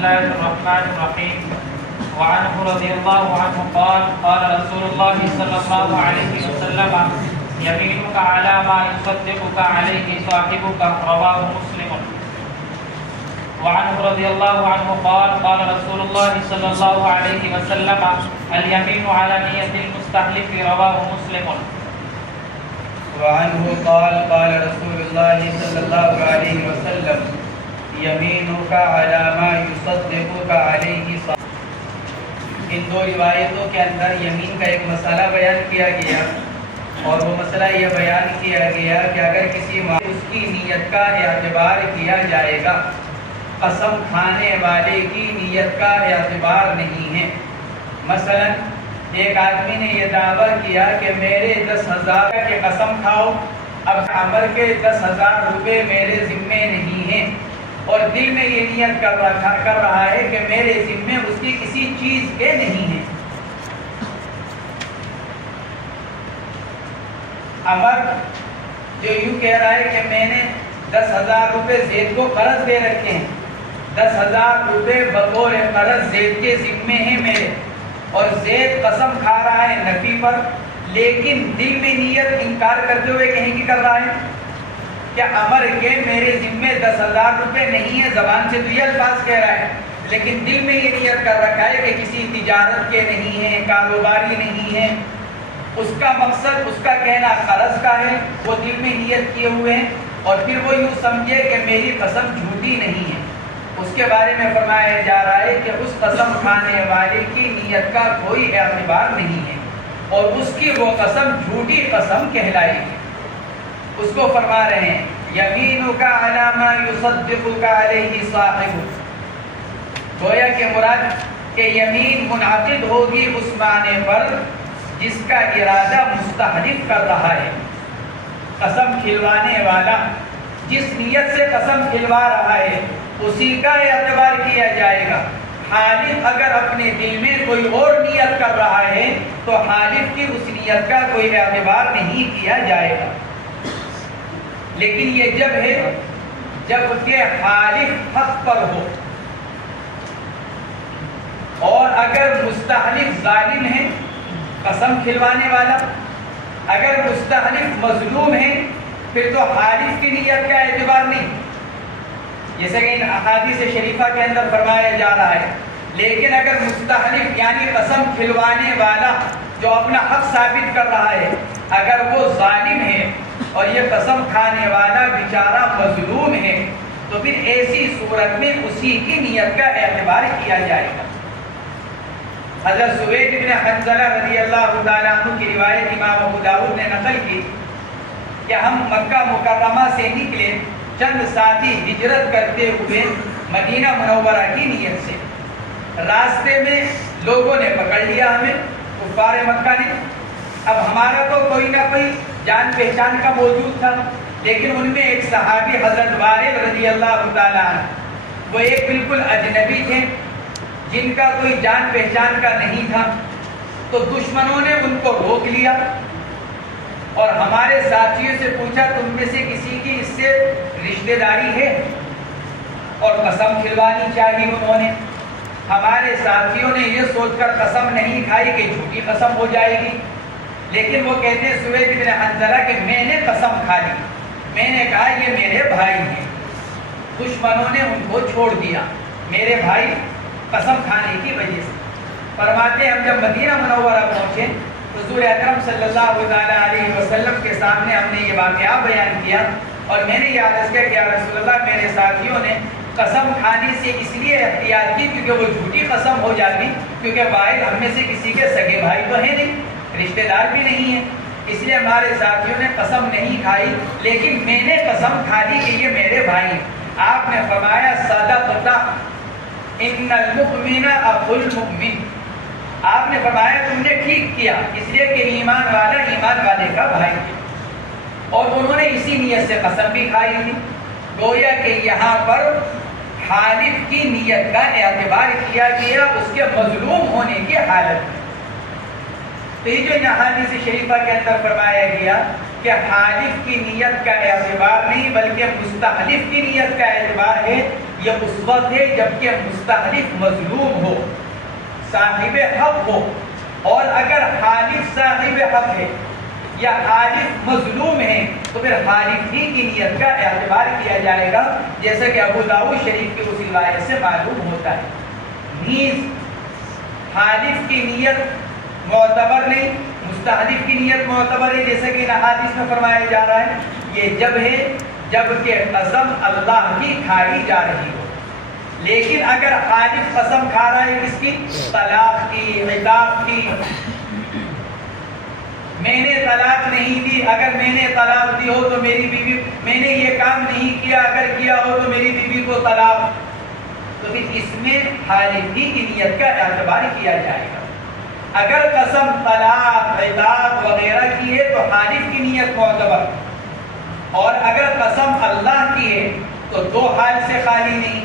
الله الرحمن الرحيم. وعنه رضي الله عنه قال قال رسول الله صلى الله عليه وسلم يمينك على ما يصدقك عليه صاحبك رواه مسلم. وعنه رضي الله عنه قال قال رسول الله صلى الله عليه وسلم اليمين على نية المستحلف رواه مسلم. وعنه قال قال رسول الله صلى الله عليه وسلم یمینک علی ما یصدقک علیہ. ان دو روایتوں کے اندر یمین کا ایک مسئلہ بیان کیا گیا اور وہ مسئلہ یہ بیان کیا گیا کہ اگر کسی اس کی نیت کا اعتبار کیا جائے گا، قسم کھانے والے کی نیت کا اعتبار نہیں ہے. مثلا ایک آدمی نے یہ دعویٰ کیا کہ میرے 10,000 کے قسم کھاؤ، اب عمر کے 10,000 روپے میرے ذمے نہیں ہیں، اور دل میں یہ نیت کر رہا ہے کہ میرے ذمے اس کی کسی چیز کے نہیں ہیں. عمر جو یوں کہہ رہا ہے کہ میں نے 10,000 روپے زید کو قرض دے رکھے ہیں، 10,000 روپے بطور قرض زید کے ذمے ہیں میرے، اور زید قسم کھا رہا ہے نفی پر، لیکن دل میں نیت انکار کرتے ہوئے کہیں کی کر رہا ہے کہ عمر کے میرے ذمے 10,000 روپے نہیں ہے. زبان سے تو یہ الفاظ کہہ رہا ہے، لیکن دل میں یہ نیت کر رکھا ہے کہ کسی تجارت کے نہیں ہیں، کاروباری نہیں ہیں. اس کا مقصد، اس کا کہنا قرض کا ہے، وہ دل میں نیت کیے ہوئے ہیں، اور پھر وہ یوں سمجھے کہ میری قسم جھوٹی نہیں ہے. اس کے بارے میں فرمایا جا رہا ہے کہ اس قسم کھانے والے کی نیت کا کوئی اعتبار نہیں ہے، اور اس کی وہ قسم جھوٹی قسم کہلائے گی. اس کو فرما رہے ہیں یمینک علی ما یصدقک علیہ صاحبک. گویا کہ مراد کہ یمین منعقد ہوگی اس معنی پر جس کا ارادہ مستحلف کر رہا ہے. قسم کھلوانے والا جس نیت سے قسم کھلوا رہا ہے اسی کا اعتبار کیا جائے گا. حالف اگر اپنے دل میں کوئی اور نیت کر رہا ہے تو حالف کی اس نیت کا کوئی اعتبار نہیں کیا جائے گا. لیکن یہ جب ہے جب کہ حالف حق پر ہو، اور اگر مستحلف ظالم ہے قسم کھلوانے والا، اگر مستحلف مظلوم ہے پھر تو حالف کی نیت کا اعتبار نہیں، جیسے کہ ان احادیث شریفہ کے اندر فرمایا جا رہا ہے. لیکن اگر مستحلف یعنی قسم کھلوانے والا جو اپنا حق ثابت کر رہا ہے اگر وہ ظالم ہے اور یہ قسم کھانے والا بیچارہ مظلوم ہے تو پھر ایسی صورت میں اسی کی نیت کا اعتبار کیا جائے گا. حضرت سوید بن حنظلہ رضی اللہ تعالیٰ عنہ کی روایت امام ابو داؤد نے نقل کی کہ ہم مکہ مکرمہ سے نکلے، چند ساتھی ہجرت کرتے ہوئے مدینہ منورہ کی نیت سے. راستے میں لوگوں نے پکڑ لیا ہمیں، کفار مکہ نے. اب ہمارا تو کوئی نہ کوئی جان پہچان کا موجود تھا، لیکن ان میں ایک صحابی حضرت وارث رضی اللہ تعالیٰ عنہ، وہ ایک بالکل اجنبی تھے جن کا کوئی جان پہچان کا نہیں تھا. تو دشمنوں نے ان کو روک لیا اور ہمارے ساتھیوں سے پوچھا تم میں سے کسی کی اس سے رشتہ داری ہے، اور قسم کھلوانی چاہیے انہوں نے. ہمارے ساتھیوں نے یہ سوچ کر قسم نہیں کھائی کہ جھوٹی قسم ہو جائے گی، لیکن وہ کہتے ہیں سوید بن حنظلہ کہ میں نے قسم کھا لی، میں نے کہا یہ میرے بھائی ہیں. دشمنوں نے ان کو چھوڑ دیا میرے بھائی قسم کھانے کی وجہ سے. فرماتے ہیں ہم جب مدینہ منورہ پہنچے حضور اکرم صلی اللہ علیہ وسلم کے سامنے ہم نے یہ واقعہ بیان کیا، اور میں نے یہ عرض کیا کہ یا رسول اللہ میرے ساتھیوں نے قسم کھانے سے اس لیے احتیاط کی کیونکہ وہ جھوٹی قسم ہو جاتی، کیونکہ وائل ہم میں سے کسی کے سگے بھائی تو ہیں نہیں، رشتہ دار بھی نہیں ہیں، اس لیے ہمارے ساتھیوں نے قسم نہیں کھائی، لیکن میں نے قسم کھا لی کہ یہ میرے بھائی ہیں. آپ نے فرمایا صدقت ان المؤمن اخو المؤمن. آپ نے فرمایا تم نے ٹھیک کیا، اس لیے کہ ایمان والا ایمان والے کا بھائی ہے. اور انہوں نے اسی نیت سے قسم بھی کھائی تھی. گویا کہ یہاں پر حالف کی نیت کا اعتبار کیا گیا اس کے مظلوم ہونے کی حالت میں. تو یہ جو احادیث شریفہ کے اندر فرمایا گیا کہ حالف کی نیت کا اعتبار نہیں بلکہ مستحلف کی نیت کا اعتبار ہے، یہ اس وقت ہے جبکہ مستحلف مظلوم ہو، صاحب حق ہو، اور اگر حالف صاحب حق ہے یا حالف مظلوم ہے تو پھر حالف ہی کی نیت کا اعتبار کیا جائے گا، جیسا کہ ابو داؤد شریف کی اس روایت سے معلوم ہوتا ہے۔ نیز حالف کی نیت معتبر نہیں، مستحلف کی نیت معتبر ہے، جیسا کہ حدیث میں فرمایا جا رہا ہے، یہ جب ہے جب کہ قسم اللہ کی کھائی جا رہی ہو۔ لیکن اگر حالف قسم کھا رہا ہے کس کی؟ طلاق کی، عتاق کی، میں نے طلاق نہیں دی، اگر میں نے طلاق دی ہو تو میری بیوی، میں نے یہ کام نہیں کیا اگر کیا ہو تو میری بیوی کو طلاق، تو پھر اس میں حالف ہی کی نیت کا اعتبار کیا جائے گا۔ اگر قسم طلاق، عتاق وغیرہ کی ہے تو حالف کی نیت معتبر، اور اگر قسم اللہ کی ہے تو دو حال سے خالی نہیں،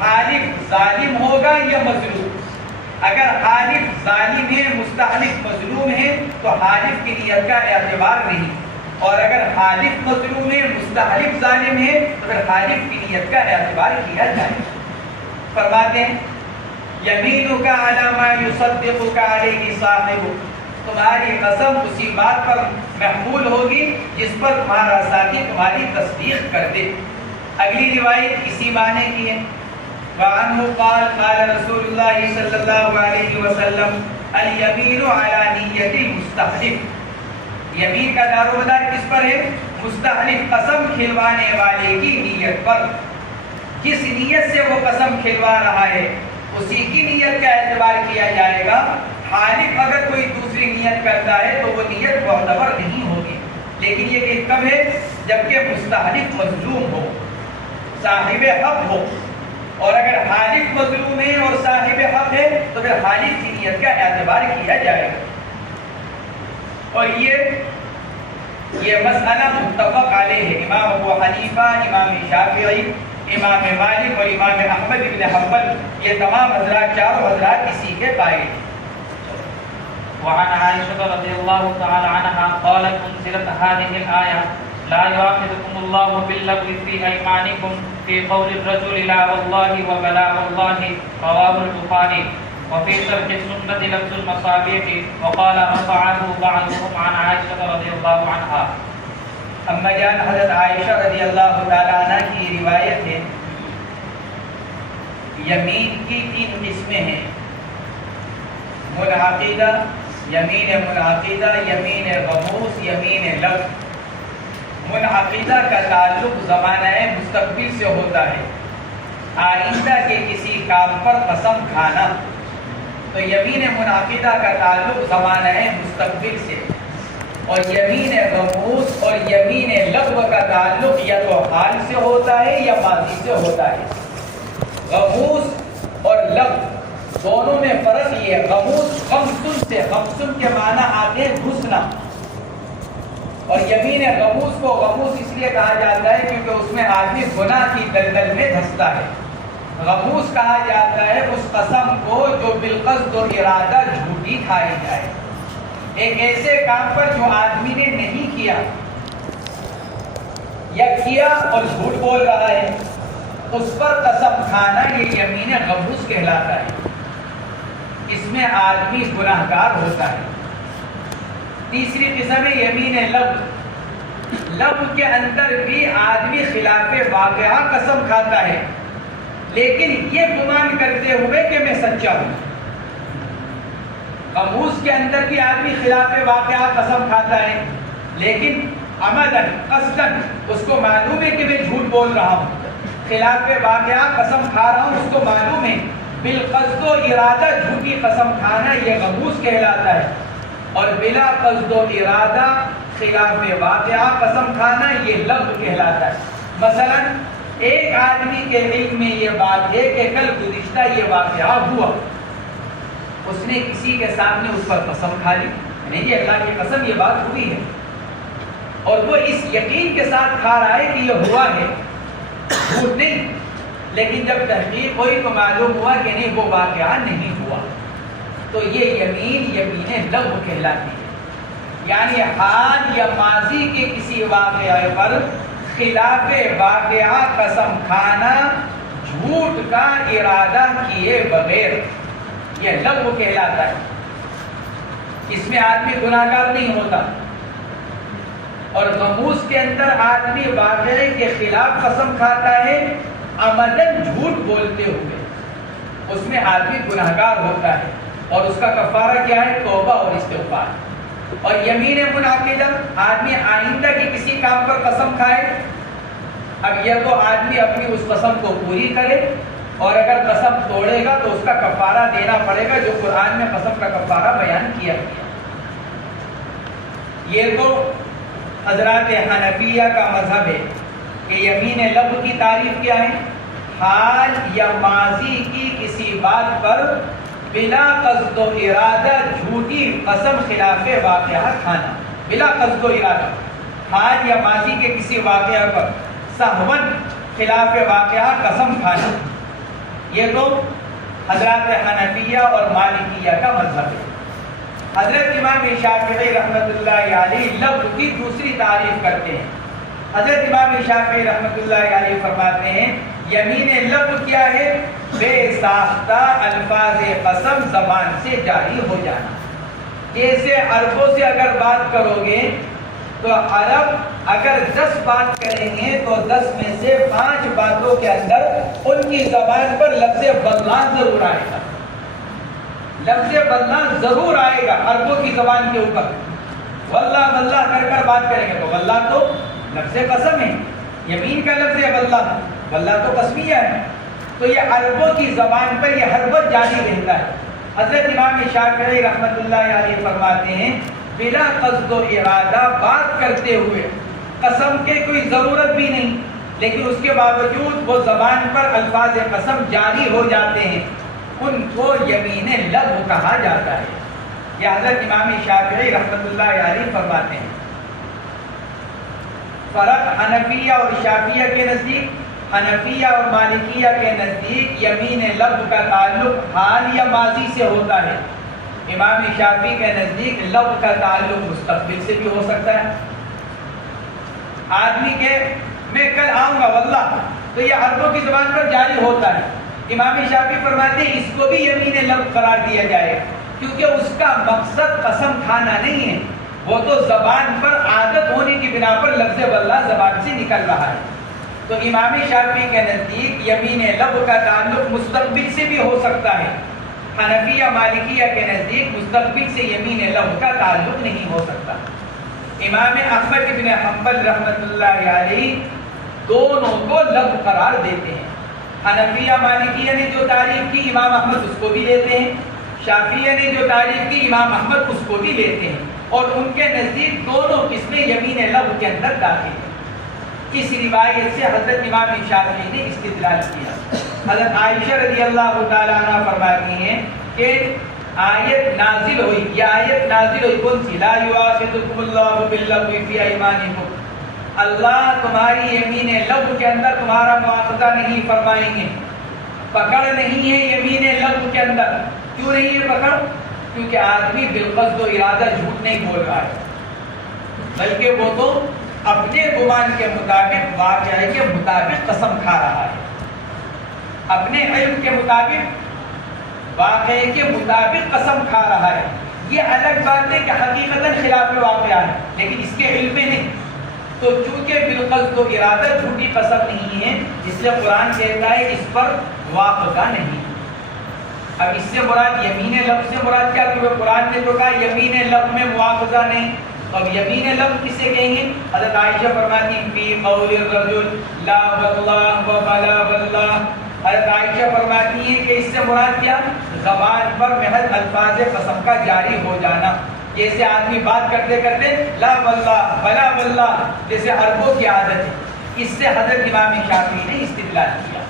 حالف ظالم ہوگا یا مظلوم۔ اگر حالف ظالم ہے، مستحلف مظلوم ہے تو حالف کی نیت کا اعتبار نہیں، اور اگر حالف مظلوم ہے، مستحلف ظالم ہے تو پھر حالف کی نیت کا اعتبار کیا جائے۔ فرماتے ہیں یمینک علی ما یصدقک علیہ صاحبک، تمہاری قسم اسی بات پر محمول ہوگی جس پر تمہارا ساتھی تمہاری تصدیق کر دے۔ اگلی روایت اسی معنی کی ہے۔ وعنہ قال قال رسول اللہ صلی اللہ علیہ وسلم الیمین علی نیت المستحلف، یمین کا دار و مدار کس پر ہے؟ مستحلف قسم کھلوانے والے کی نیت پر، جس نیت سے وہ قسم کھلوا رہا ہے اسی کی نیت کا اعتبار کیا جائے گا۔ حالف اگر کوئی دوسری نیت کرتا ہے تو وہ نیت معتبر نہیں ہوگی، لیکن یہ کہ کب ہے؟ جبکہ مستحلف مظلوم ہو، صاحب حق ہو، اور اگر حالف مظلوم ہے اور صاحب حق ہے تو پھر حالف کی نیت کا اعتبار کیا جائے گا۔ اور یہ مسئلہ متفق علیہ ہے، امام ابو حنیفہ، امام شافعی، امام مالک اور امام احمد بن حنبل، یہ تمام حضرات، چاروں حضرات اسی کے قائل ہیں۔ وعن عائشة رضي الله تعالى عنها قالت انزلت هذه الآية لا يؤاخذكم الله باللغو في أيمانكم في قول الرجل لا والله وبلا والله، رواه البخاري، وفي شرح السنة لفظ المصابيح، وقال رفعه بعضهم عن عائشة رضي الله عنها۔ اما جان حضرت عائشہ رضی اللہ تعالیٰ عنہ کی روایت ہے، یمین کی تین قسمیں ہیں، منعقدہ، یمین منعقدہ، یمین غموس، یمین لغو۔ منعقدہ کا تعلق زمانہ مستقبل سے ہوتا ہے، آئندہ کے کسی کام پر قسم کھانا، تو یمین منعقدہ کا تعلق زمانہ مستقبل سے، اور یمین غموس اور یمین لغو کا تعلق یا تو حال سے ہوتا ہے یا ماضی سے ہوتا ہے۔ غموس اور لغو دونوں میں فرق یہ ہے، غموس غمسن سے، غمسن کے معنی آتے ہیں گھسنا، اور یمین غموس کو غموس اس لیے کہا جاتا ہے کیونکہ اس میں آدمی گناہ کی دلدل میں دھستا ہے۔ غموس کہا جاتا ہے اس قسم کو جو بالقصد و ارادہ جھوٹی کھائی جائے، ایک ایسے کام پر جو آدمی نے نہیں کیا یا کیا اور جھوٹ بول رہا ہے، اس پر قسم کھانا یہ یمین غموس کہلاتا ہے، اس میں آدمی گناہگار ہوتا ہے۔ تیسری قسم ہے یمین لغو، لغو کے اندر بھی آدمی خلاف واقعہ قسم کھاتا ہے، لیکن یہ گمان کرتے ہوئے کہ میں سچا ہوں۔ غموس کے اندر بھی آدمی خلاف واقعہ قسم کھاتا ہے، لیکن عمدن قصدن اس کو معلوم ہے کہ میں جھوٹ بول رہا ہوں، خلاف واقعہ قسم کھا رہا ہوں، اس کو معلوم ہے، بالقصد و ارادہ جھوٹی قسم کھانا یہ غموس کہلاتا ہے، اور بلا قصد و ارادہ خلاف واقعہ قسم کھانا یہ لغو کہلاتا ہے۔ مثلا ایک آدمی کے علم میں یہ بات ہے کہ کل گزشتہ یہ واقعہ ہوا، اس نے کسی کے سامنے اس پر قسم کھا لی، نہیں یہ اللہ کی قسم یہ بات ہوئی ہے، اور وہ اس یقین کے ساتھ کھا رہا ہے کہ یہ ہوا ہے، جھوٹ نہیں، لیکن جب تحقیق ہوئی تو معلوم ہوا کہ نہیں وہ واقعہ نہیں ہوا، تو یہ یمین یمین لغو کہلاتی ہے۔ یعنی حال یا ماضی کے کسی واقعے پر خلاف واقعہ قسم کھانا جھوٹ کا ارادہ کیے بغیر، یہ لغو کہلاتا ہے۔ اس میں آدمی گناہگار نہیں ہوتا، اور غموس کے اندر آدمی واقعے کے خلاف قسم کھاتا ہے عمدن جھوٹ بولتے ہوئے، اس میں آدمی گناہگار ہوتا ہے، اور اس کا کفارہ کیا ہے؟ توبہ اور استغفار۔ اور یمین منعقدہ، آدمی آئندہ کے کسی کام پر قسم کھائے، اب یہ تو آدمی اپنی اس قسم کو پوری کرے، اور اگر قسم توڑے گا تو اس کا کفارہ دینا پڑے گا، جو قرآن میں قسم کا کفارہ بیان کیا گیا۔ یہ تو حضرات حنفیہ کا مذہب ہے کہ یمین لغو کی تعریف کیا ہے؟ حال یا ماضی کی کسی بات پر بلا قصد و ارادہ جھوٹی قسم خلاف واقعہ کھانا، بلا قصد و ارادہ، حال یا ماضی کے کسی واقعہ پر سہون خلاف واقعہ قسم کھانا، یہ تو حضرات حنفیہ اور مالکیہ کا مذہب ہے۔ حضرت امام شافعی رحمۃ اللہ علیہ لغو کی دوسری تعریف کرتے ہیں۔ حضرت امام شافعی رحمۃ اللہ علیہ فرماتے ہیں یمین لغو کیا ہے؟ بے ساختہ الفاظ قسم زبان سے جاری ہو جانا۔ جیسے عربوں سے اگر بات کرو گے تو عرب اگر 10 بات کریں گے تو 10 میں سے 5 باتوں کے اندر ان کی زبان پر لفظ واللہ ضرور آئے گا، لفظ واللہ ضرور آئے گا عربوں کی زبان کے اوپر۔ واللہ واللہ کر کر بات کریں گے تو واللہ تو لفظ قسم ہے، یمین کا لفظ ہے واللہ، واللہ تو قسمیہ ہے، تو یہ عربوں کی زبان پر یہ ہر وقت جاری رہتا ہے۔ حضرت امام شافعی رحمۃ اللہ علیہ فرماتے ہیں بلا قصد و ارادہ بات کرتے ہوئے قسم کے کوئی ضرورت بھی نہیں، لیکن اس کے باوجود وہ زبان پر الفاظ قسم جاری ہو جاتے ہیں، ان کو یمین لغو کہا جاتا ہے۔ یہ حضرت امام شافعی رحمۃ اللہ علیہ فرماتے ہیں۔ فرق حنفیہ اور شافعیہ کے نزدیک، حنفیہ اور مالکیہ کے نزدیک یمین لغو کا تعلق حال یا ماضی سے ہوتا ہے، امام شافعی کے نزدیک لغو کا تعلق مستقبل سے بھی ہو سکتا ہے۔ آدمی کے میں کل آؤں گا واللہ، تو یہ عربوں کی زبان پر جاری ہوتا ہے، امام شافعی فرماتے ہیں اس کو بھی یمین لغو قرار دیا جائے گا، کیونکہ اس کا مقصد قسم کھانا نہیں ہے، وہ تو زبان پر عادت ہونے کی بنا پر لفظ واللہ زبان سے نکل رہا ہے۔ تو امام شافعی کے نزدیک یمین لغو کا تعلق مستقبل سے بھی ہو سکتا ہے، حنفیہ مالکیہ کے نزدیک مستقبل سے یمین لغو کا تعلق نہیں ہو سکتا۔ امام احمد بن حنبل رحمۃ اللہ علیہ دونوں کو لغو قرار دیتے ہیں۔ حنفیہ مالکیہ نے جو تعریف کی امام احمد اس کو بھی لیتے ہیں، شافعیہ نے جو تعریف کی امام احمد اس کو بھی لیتے ہیں، اور ان کے نزدیک دونوں قسمیں یمین لغو کے اندر داخل ہیں۔ اس روایت سے حضرت امام شافعی نے استدلال کیا۔ حضرت عائشہ رضی اللہ تعالیٰ عنہ فرماتی ہیں کہ آیت نازل ہوئی، یہ آیت نازل ہوئی کون سی؟ لا یؤاخذکم اللہ باللغو فی ایمانکم، اللہ تمہاری یمین لغو کے اندر تمہارا مواخذہ نہیں فرمائیں گے، پکڑ نہیں ہے یمین لغو کے اندر۔ کیوں نہیں ہے پکڑ؟ کیونکہ آدمی بالقصد و ارادہ جھوٹ نہیں بول رہا ہے، بلکہ وہ تو اپنے گمان کے مطابق واقعے کے مطابق قسم کھا رہا ہے، اپنے علم کے مطابق واقعے کے مطابق قسم کھا رہا ہے۔ یہ الگ بات ہے کہ حقیقتاً خلاف واقعہ ہے، لیکن اس کے علم میں نہیں، تو چونکہ بالقصد و ارادہ جھوٹی قسم نہیں ہے، اس لیے قرآن کہتا ہے اس پر واقعہ نہیں۔ اب اس سے مراد یمین لغو سے مراد کیا؟ کہ قرآن نے تو کہا یمین لغو میں مواخذہ نہیں، تو اب یمین لغو کسے کہیں گے؟ حضرت عائشہ فرماتی ہیں فی قول الرجل لا واللہ وبلا واللہ، حضرت عائشہ فرماتی ہیں کہ اس سے مراد کیا؟ زبان پر محض الفاظ قسم کا جاری ہو جانا، جیسے آدمی بات کرتے کرتے لا واللہ بلا واللہ جیسے عربوں کی عادت ہے۔ اس سے حضرت امام شافعی نے استدلال کیا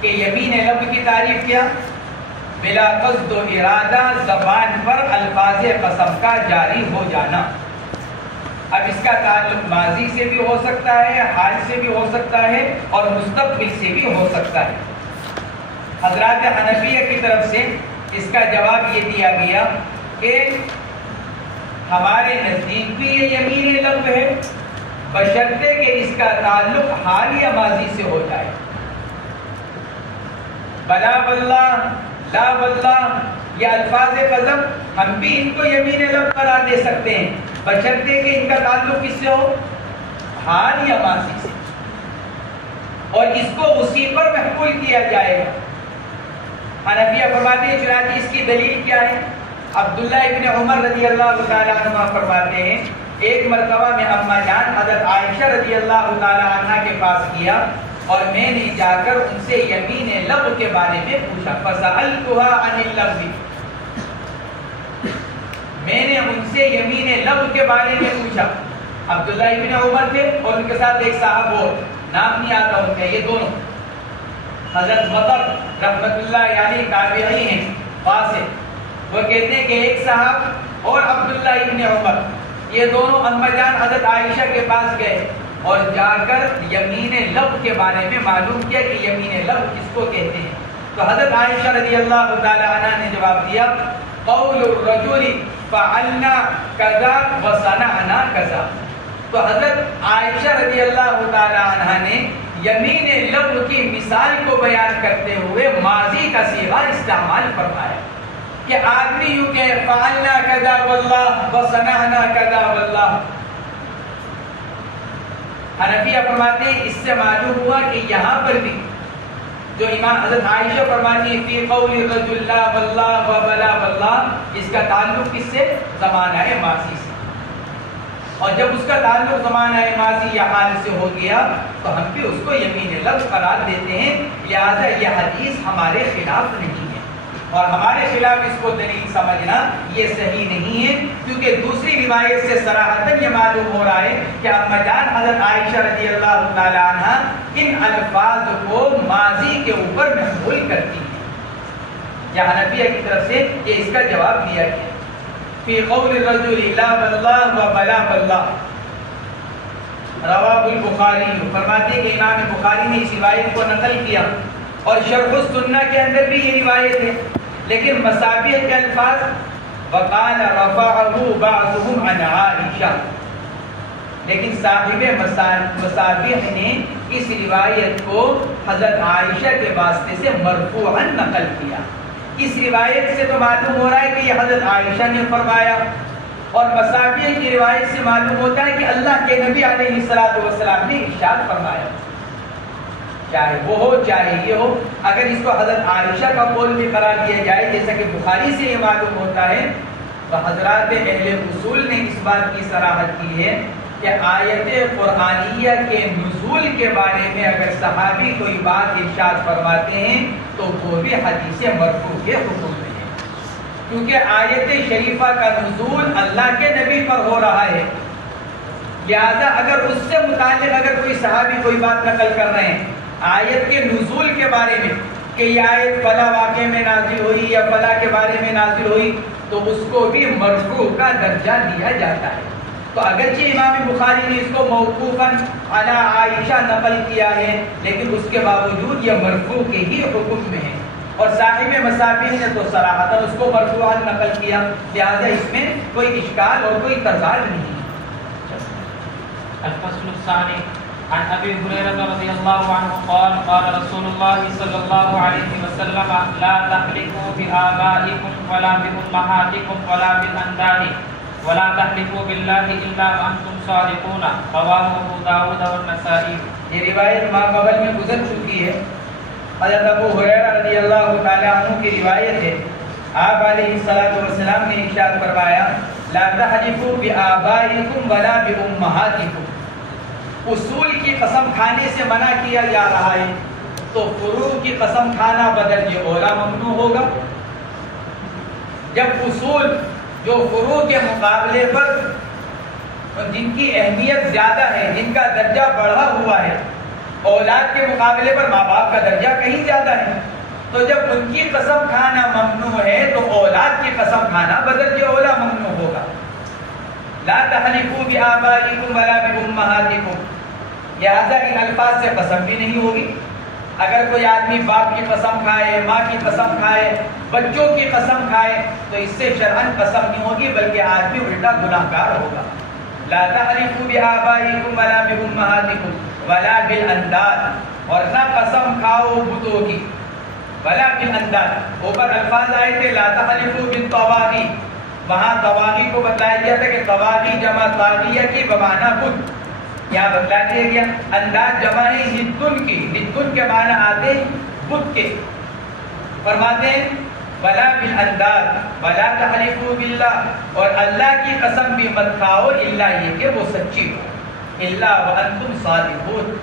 کہ یمین لغو کی تعریف کیا؟ بلا قصد و ارادہ زبان پر الفاظ قسم کا جاری ہو جانا۔ اب اس کا تعلق ماضی سے بھی ہو سکتا ہے، حال سے بھی ہو سکتا ہے، اور مستقبل سے بھی ہو سکتا ہے۔ حضرات حنفیہ کی طرف سے اس کا جواب یہ دیا گیا کہ ہمارے نزدیک بھی یہ یمین لغو ہے بشرطے کہ اس کا تعلق حال یا ماضی سے ہو جائے. بلا واللہ، لا واللہ، یہ الفاظ قسم ہم بھی ان کو یمین لغو قرار دے سکتے ہیں بشرطے کہ ان کا تعلق کس سے ہو؟ حال یا ماضی سے، اور اس کو اسی پر محمول کیا جائے گا. حنفیہ فرماتے ہیں چنانچہ اس کی دلیل کیا ہے؟ عبداللہ ابن عمر رضی اللہ تعالیٰ عنہ فرماتے ہیں ایک مرتبہ میں اما جان حضرت عائشہ رضی اللہ تعالیٰ عنہ کے پاس گیا اور میں نے جا کر ان سے یمین لغو کے بارے میں پوچھا. فسألتها عن اللغو، میں نے ان سے یمین لغو کے بارے میں پوچھا. عبداللہ ابن عمر تھے اور ان کے ساتھ ایک صاحب اور، نام نہیں آتا ان کا، یہ دونوں حضرت مطر رحمت اللہ علیہ تابعی ہیں فاسق. وہ کہتے ہیں کہ ایک صاحب اور عبداللہ ابن عمر یہ دونوں اما جان حضرت عائشہ کے پاس گئے اور جا کر یمین لغو کے بارے میں معلوم کیا کہ یمین لغو کس کو کہتے ہیں. تو حضرت عائشہ رضی اللہ تعالی عنہ نے جواب دیا قول الرجل فعلنا کذا وصنعنا کذا. تو حضرت عائشہ رضی اللہ تعالی عنہ نے یمین لغو کی مثال کو بیان کرتے ہوئے ماضی کا صیغہ استعمال فرمایا کہ آدمی یوں کہ فعلنا کذا واللہ وصنعنا کذا واللہ. حنفیہ فرماتے ہیں اس سے معلوم ہوا کہ یہاں پر بھی جو امام حضرت عائشہ فرماتی ہے فی قول الرجل لا واللہ وبلا واللہ، اس کا تعلق کس سے؟ زمانہ ماضی سے. اور جب اس کا تعلق زمانہ ماضی یا حال سے ہو گیا تو ہم بھی اس کو یمین لغو قرار دیتے ہیں. لہذا یہ حدیث ہمارے خلاف نہیں ہے اور ہمارے خلاف اس کو دلیل سمجھنا یہ صحیح نہیں ہے، کیونکہ دوسری روایت سے صراحتاً یہ معلوم ہو رہا ہے کہ اما جان حضرت عائشہ رضی اللہ تعالی عنہ ان الفاظ کو ماضی کے اوپر محمول کرتی ہیں. یا حنفیہ کی طرف سے یہ اس کا جواب دیا گیا فی قول الرجل لا واللہ وبلا واللہ. رواہ البخاری، فرماتے ہیں کہ امام بخاری نے اس روایت کو نقل کیا اور شرح السنہ کے اندر بھی یہ روایت ہے، لیکن مصابیح کے الفاظ وقال رفعه بعضهم عن عائشہ، لیکن صاحب مصابیح نے اس روایت کو حضرت عائشہ کے واسطے سے مرفوعا نقل کیا. اس روایت سے تو معلوم ہو رہا ہے کہ یہ حضرت عائشہ نے فرمایا، اور مصابیح کی روایت سے معلوم ہوتا ہے کہ اللہ کے نبی علیہ السلام نے ارشاد فرمایا. چاہے وہ ہو چاہے یہ ہو، اگر اس کو حضرت عائشہ کا قول بھی قرار دیا جائے جیسا کہ بخاری سے یہ معلوم ہوتا ہے، تو حضرات اہل اصول نے اس بات کی صراحت کی ہے کہ آیت قرآنیہ کے نزول کے بارے میں اگر صحابی کوئی بات ارشاد فرماتے ہیں تو وہ بھی حدیث مرفوع کے حکم میں ہے، کیونکہ آیت شریفہ کا نزول اللہ کے نبی پر ہو رہا ہے. لہذا اگر اس سے متعلق اگر کوئی صحابی کوئی بات نقل کر رہے ہیں آیت کے نزول کے بارے میں کہ یہ آیت فلاں واقعے میں نازل ہوئی یا فلاں کے بارے میں نازل ہوئی، تو اس کو بھی مرفوع کا درجہ دیا جاتا ہے. تو اگرچہ امام بخاری نے اس کو موقوفاً علی عائشہ نقل کیا ہے، لیکن اس کے باوجود یہ مرفوع کے ہی حکم میں ہے، اور صاحب مصابیح نے تو صراحتاً اس کو مرفوعاً نقل کیا. لہذا اس میں کوئی اشکال اور کوئی تضاد نہیں ہے. الفصل الثاني عن ابي هريره رضي الله عنه قال قال رسول الله صلى الله عليه وسلم لا تحلفوا بآبائكم ولا بأمهاتكم ولا بالأنداد ولا تحلفوا بالله الا وانتم صادقون. رواه ابو داود والنسائی. یہ روایت ماں قبل میں گزر چکی ہے. حضرت ابو ہریرہ رضی اللہ تعالی عنہ کی روایت ہے، آپ علیہ السلام نے ارشاد فرمایا لا تحلفوا بآبائکم ولا بأمہاتکم. اصول کی قسم کھانے سے منع کیا جا رہا ہے تو فروع کی قسم کھانا بدرجہ اولا ممنوع ہوگا. جب اصول جو فروع کے مقابلے پر جن کی اہمیت زیادہ ہے، جن کا درجہ بڑھا ہوا ہے، اولاد کے مقابلے پر ماں باپ کا درجہ کہیں زیادہ ہے، تو جب ان کی قسم کھانا ممنوع ہے تو اولاد کی قسم کھانا بدرجہ اولا ممنوع ہوگا. لا تحلفوا بآبائکم ولا بأمہاتکم، لہذا ان الفاظ سے قسم بھی نہیں ہوگی اگر کوئی آدمی باپ کی قسم کھائے، ماں کی قسم کھائے، بچوں کی قسم کھائے تو اس سے شرعاً قسم نہیں ہوگی بلکہ آدمی الٹا گناہ گار ہوگا۔ لا تحلفوا بآبائکم ولا بأمہاتکم ولا بالانداد، اور نہ قسم کھاؤ بتوں کی، ولا بالانداد، اوپر الفاظ آئے تھے لا تحلفوا بالطواغی، وہاں طواغی کو بتلایا گیا تھا کہ طواغی جمع طاغیہ کی بمعنی بت، یہاں بتلا دیا گیا انداز جمع ہے ندن کی، ندن کے معنی آتے بت کے۔ فرماتے ہیں ولا بالانداد ولا تحلفوا باللہ، اور اللہ کی قسم بھی مت کھاؤ الا یہ کہ وہ سچی ہو، الا وانتم صادقون،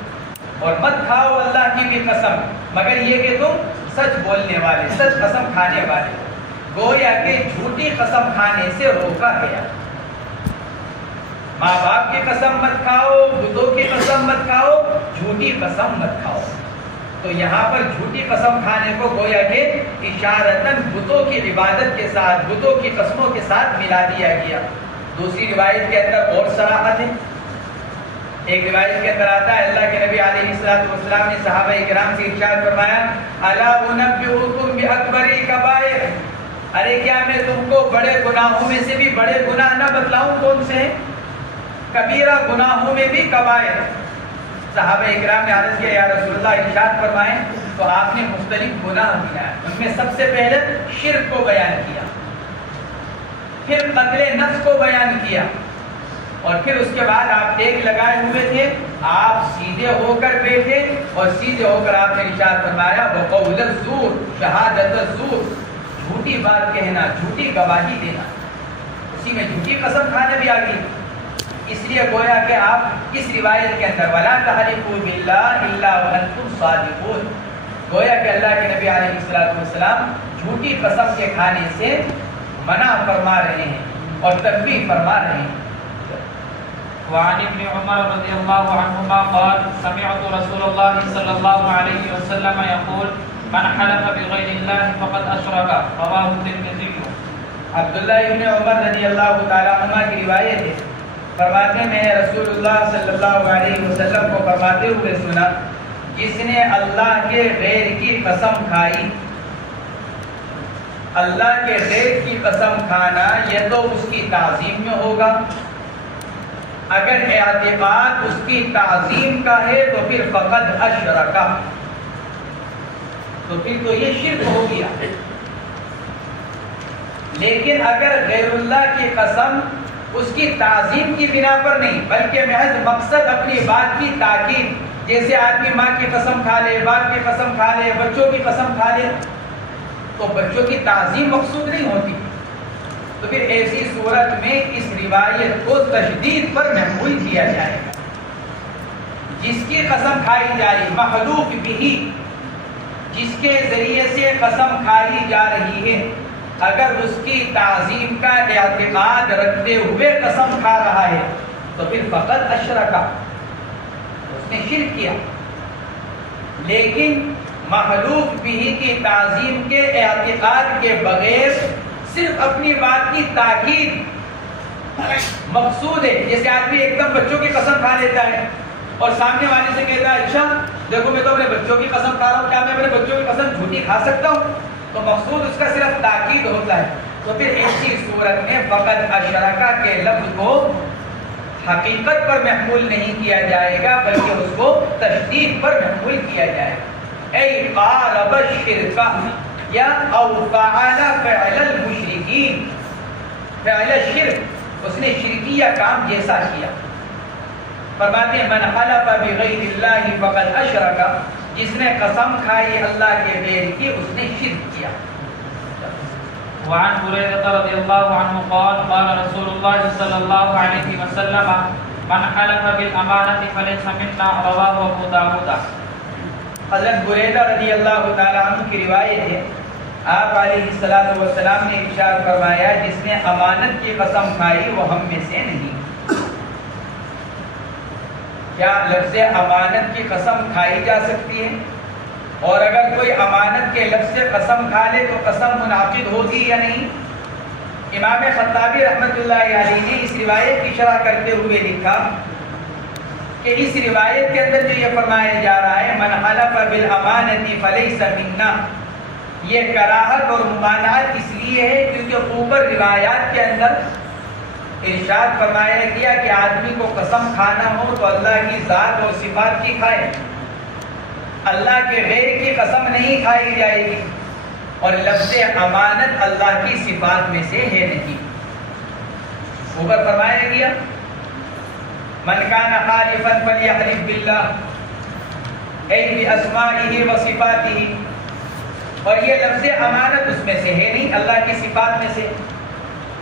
اور مت کھاؤ اللہ کی بھی قسم مگر یہ کہ تم سچ بولنے والے، سچ قسم کھانے والے ہو۔ گویا کہ جھوٹی قسم کھانے سے روکا گیا۔ ماں باپ کی قسم مت کھاؤ، بتوں کی قسم مت کھاؤ، جھوٹی قسم مت کھاؤ۔ تو یہاں پر جھوٹی قسم کھانے کو گویا کہ اشارتاً بتوں کی عبادت کے ساتھ، بتوں کی قسموں کے ساتھ ملا دیا گیا۔ دوسری روایت کے اندر اور صراحت ہے، ایک روایت کے اندر آتا ہے اللہ کے نبی علیہ الصلوۃ والسلام نے صحابہ کرام سے ارشاد فرمایا الا انبئکم باکبر الکبائر، ارے کیا میں تم کو بڑے گناہوں میں سے بھی بڑے گناہ نہ بتلاؤں؟ کون سے ہیں؟ کبیرہ گناہوں میں بھی کبائر۔ صحابہ اکرام نے عرض کیا یا رسول اللہ ارشاد فرمائیں، تو آپ نے مختلف گناہ دیا، ان میں سب سے پہلے شرک کو بیان کیا، پھر قتل نفس کو بیان کیا، اور پھر اس کے بعد آپ ٹیک لگائے ہوئے تھے، آپ سیدھے ہو کر بیٹھے اور سیدھے ہو کر آپ نے ارشاد فرمایا وقول الزور، شہادت الزور، جھوٹی بات کہنا، جھوٹی گواہی دینا، اسی میں جھوٹی قسم کھانا بھی آ گئی۔ اس لیے گویا کہ آپ اس روایت کے اندر ولا تحلفوا باللہ الا وانتم صادقون، گویا کہ اللہ کے نبی علیہ الصلوۃ والسلام جھوٹی قسم کے کھانے سے منع فرما رہے ہیں اور تنبیہ فرما رہے ہیں۔ وعن ابن عمر رضی اللہ عنہما قال سمعت رسول اللہ صلی اللہ علیہ وسلم يقول من حلف بغیر اللہ فقد اشرک، رواه الترمذی۔ عبداللہ ابن عمر رضی اللہ تعالیٰ عنہ کی روایت ہے، فرماتے ہیں میں نے رسول اللہ صلی اللہ علیہ وسلم کو فرماتے ہوئے سنا جس نے اللہ کے غیر کی قسم کھائی، اللہ کے غیر کی قسم کھانا یہ تو اس کی تعظیم میں ہوگا، اگر اعتقاد اس کی تعظیم کا ہے تو پھر فقد اشرکا، تو پھر تو یہ شرک ہو گیا۔ لیکن اگر غیر اللہ کی قسم اس کی تعظیم کی بنا پر نہیں بلکہ محض مقصد اپنی بات کی تاکید، جیسے آدمی ماں کی قسم کھا لے، باپ کی قسم کھا لے، بچوں کی قسم کھا لے، تو بچوں کی تعظیم مقصود نہیں ہوتی، تو پھر ایسی صورت میں اس روایت کو تشدید پر محمول کیا جائے گا۔ جس کی قسم کھائی جائے، محلوف بھی، جس کے ذریعے سے قسم کھائی جا رہی ہے، اگر اس کی تعظیم کا اعتقاد رکھتے ہوئے قسم کھا رہا ہے تو پھر فقط اشرکا، اس نے شرک کیا۔ لیکن محلوف بھی کی تعظیم کے اعتقاد کے بغیر صرف اپنی بات کی تاکید مقصود ہے، جیسے آدمی ایک دم بچوں کی قسم کھا لیتا ہے اور سامنے والے سے کہتا ہے اچھا دیکھو میں تو اپنے بچوں کی قسم کھا رہا ہوں، کیا میں اپنے بچوں کی قسم جھوٹی کھا سکتا ہوں؟ تو مقصود اس کا صرف تاکید ہوتا ہے، تو پھر ایسی صورت میں فقط اشرکا کے لفظ کو حقیقت پر محمول نہیں کیا جائے گا بلکہ اس کو تشدید پر محمول کیا جائے گا۔ اے قارب الشرکا یا او فعل فعل المشرکین، فعل الشرک، اس نے شرکیہ کام جیسا کیا۔ فرماتے ہیں من حلف بغیر اللہ فقد اشرکا، جس نے قسم کھائی اللہ کے غیر کی اس نے شرک کیا۔ وعن بريدة رضي الله عنه قال قال رسول الله صلى الله عليه وسلم من حلف بالأمانة فليس منا، رواه أبو داود۔ حضرت بریدہ رضی اللہ تعالیٰ عنہ کی روایت ہے، آپ علیہ الصلوۃ والسلام نے ارشاد فرمایا جس نے امانت کی قسم کھائی وہ ہم میں سے نہیں۔ کیا لفظ امانت کی قسم کھائی جا سکتی ہے؟ اور اگر کوئی امانت کے لفظ سے قسم کھا لے تو قسم منعقد ہوگی یا نہیں؟ امام خطابی رحمۃ اللہ علیہ نے اس روایت کی شرح کرتے ہوئے لکھا کہ اس روایت کے اندر جو یہ فرمایا جا رہا ہے من حلف بالامانۃ فلیس منا، یہ کراہت اور ممانعت اس لیے ہے کیونکہ اوپر روایات کے اندر ارشاد فرمایا گیا کہ آدمی کو قسم کھانا ہو تو اللہ کی ذات اور صفات کی کھائے، اللہ کے غیر کی قسم نہیں کھائی جائے گی، اور لفظ امانت اللہ کی صفات میں سے ہے نہیں۔ اوپر فرمایا گیا من کان حالفا فلیحلف باللہ ای باسمائہ وصفاتہ، اور یہ لفظ امانت اس میں سے ہے نہیں، اللہ کی صفات میں سے،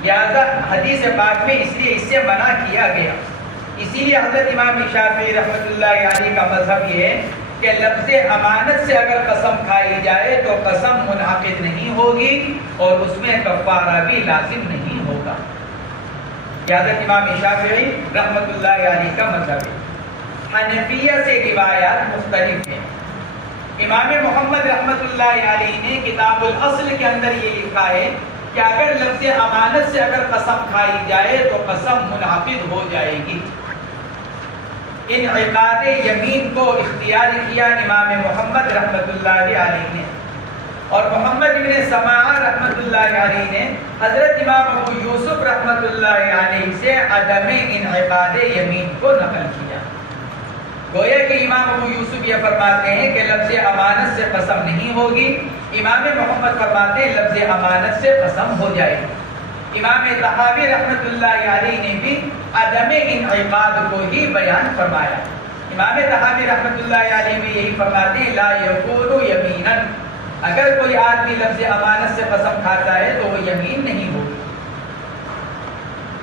لہذا حدیث پاک میں اس لیے اس سے منع کیا گیا۔ اسی لیے حضرت امام شافعی رحمۃ اللہ علیہ کا مذہب یہ ہے کہ لفظ امانت سے اگر قسم کھائی جائے تو قسم منعقد نہیں ہوگی اور اس میں کفارہ بھی لازم نہیں ہوگا۔ یہ حضرت امام شافعی رحمۃ اللہ علیہ کا مذہب ہے۔ حنفیہ سے روایات مختلف ہیں۔ امام محمد رحمۃ اللہ علیہ نے کتاب الاصل کے اندر یہ لکھا ہے کہ اگر لفظ امانت سے اگر قسم کھائی جائے تو قسم منعقد ہو جائے گی۔ انعقاد یمین کو اختیار کیا امام محمد رحمۃ اللہ علیہ نے، اور محمد بن سماع رحمۃ اللہ علیہ نے حضرت امام ابو یوسف رحمۃ اللہ علیہ سے عدم انعقاد یمین کو نقل کیا۔ گویا کہ امام ابو یوسف یہ فرماتے ہیں کہ لفظ امانت سے قسم نہیں ہوگی، امام محمد فرماتے ہیں لفظ امانت سے قسم ہو جائے گی۔ امام طحاوی رحمۃ اللہ علیہ نے بھی عدم انعقاد کو ہی بیان فرمایا۔ امام طحاوی رحمۃ اللہ علیہ میں یہی فرماتے ہیں لا یقول یمینا، اگر کوئی آدمی لفظ امانت سے قسم کھاتا ہے تو وہ یمین نہیں ہوگی۔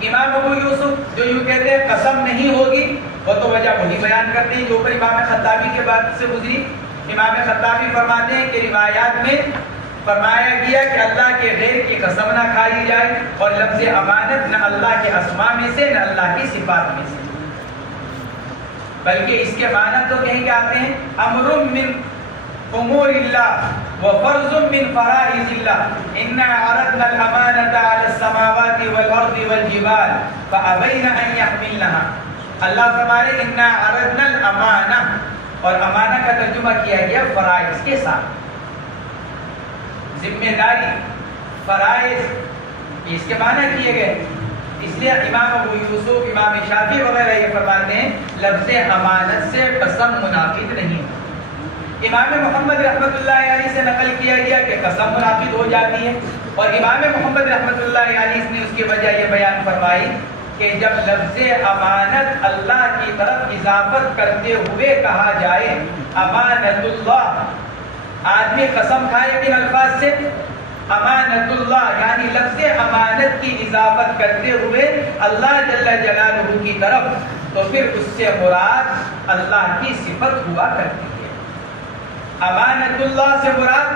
امام ابو یوسف جو یوں کہتے ہیں قسم نہیں ہوگی، وہ تو وجہ وہی بیان کرتے ہیں جو اوپر امام خطابی کے بعد سے گزری۔ امام خطابی فرماتے ہیں کہ روایات میں فرمایا گیا کہ اللہ کے غیر کی قسم نہ کھائی جائے، اور لفظ امانت نہ اللہ کے اسماء میں سے نہ اللہ کی صفات میں سے، بلکہ اس کے معنی تو کہیں کہ آتے ہیں امر من امور اللہ وفرض من فرائض اللہ انا عرضنا الامانۃ علی السماوات والارض والجبال فابین ان یحملنها۔ اللہ فرمائے انا عرضنا الامانہ، اور امانہ کا ترجمہ کیا گیا فرائض کے ساتھ، ذمہ داری، فرائض، اس کے معنی کیے گئے۔ اس لیے امام ابو یوسف، امام شافعی وغیرہ یہ فرماتے ہیں لفظ امانت سے قسم منعقد نہیں ہوتی۔ امام محمد رحمۃ اللہ علیہ سے نقل کیا گیا کہ قسم منعقد ہو جاتی ہے، اور امام محمد رحمۃ اللہ علیہ نے اس کی وجہ یہ بیان فرمائی کہ جب لفظ امانت اللہ کی طرف اضافت کرتے ہوئے کہا جائے امانت اللہ، آدمی قسم کھائے کن الفاظ سے؟ امانت اللہ، یعنی لفظ امانت کی اضافت کرتے ہوئے اللہ جل جلالہ کی طرف، تو پھر اس سے مراد اللہ کی صفت ہوا کرتی ہے۔ امانت اللہ سے مراد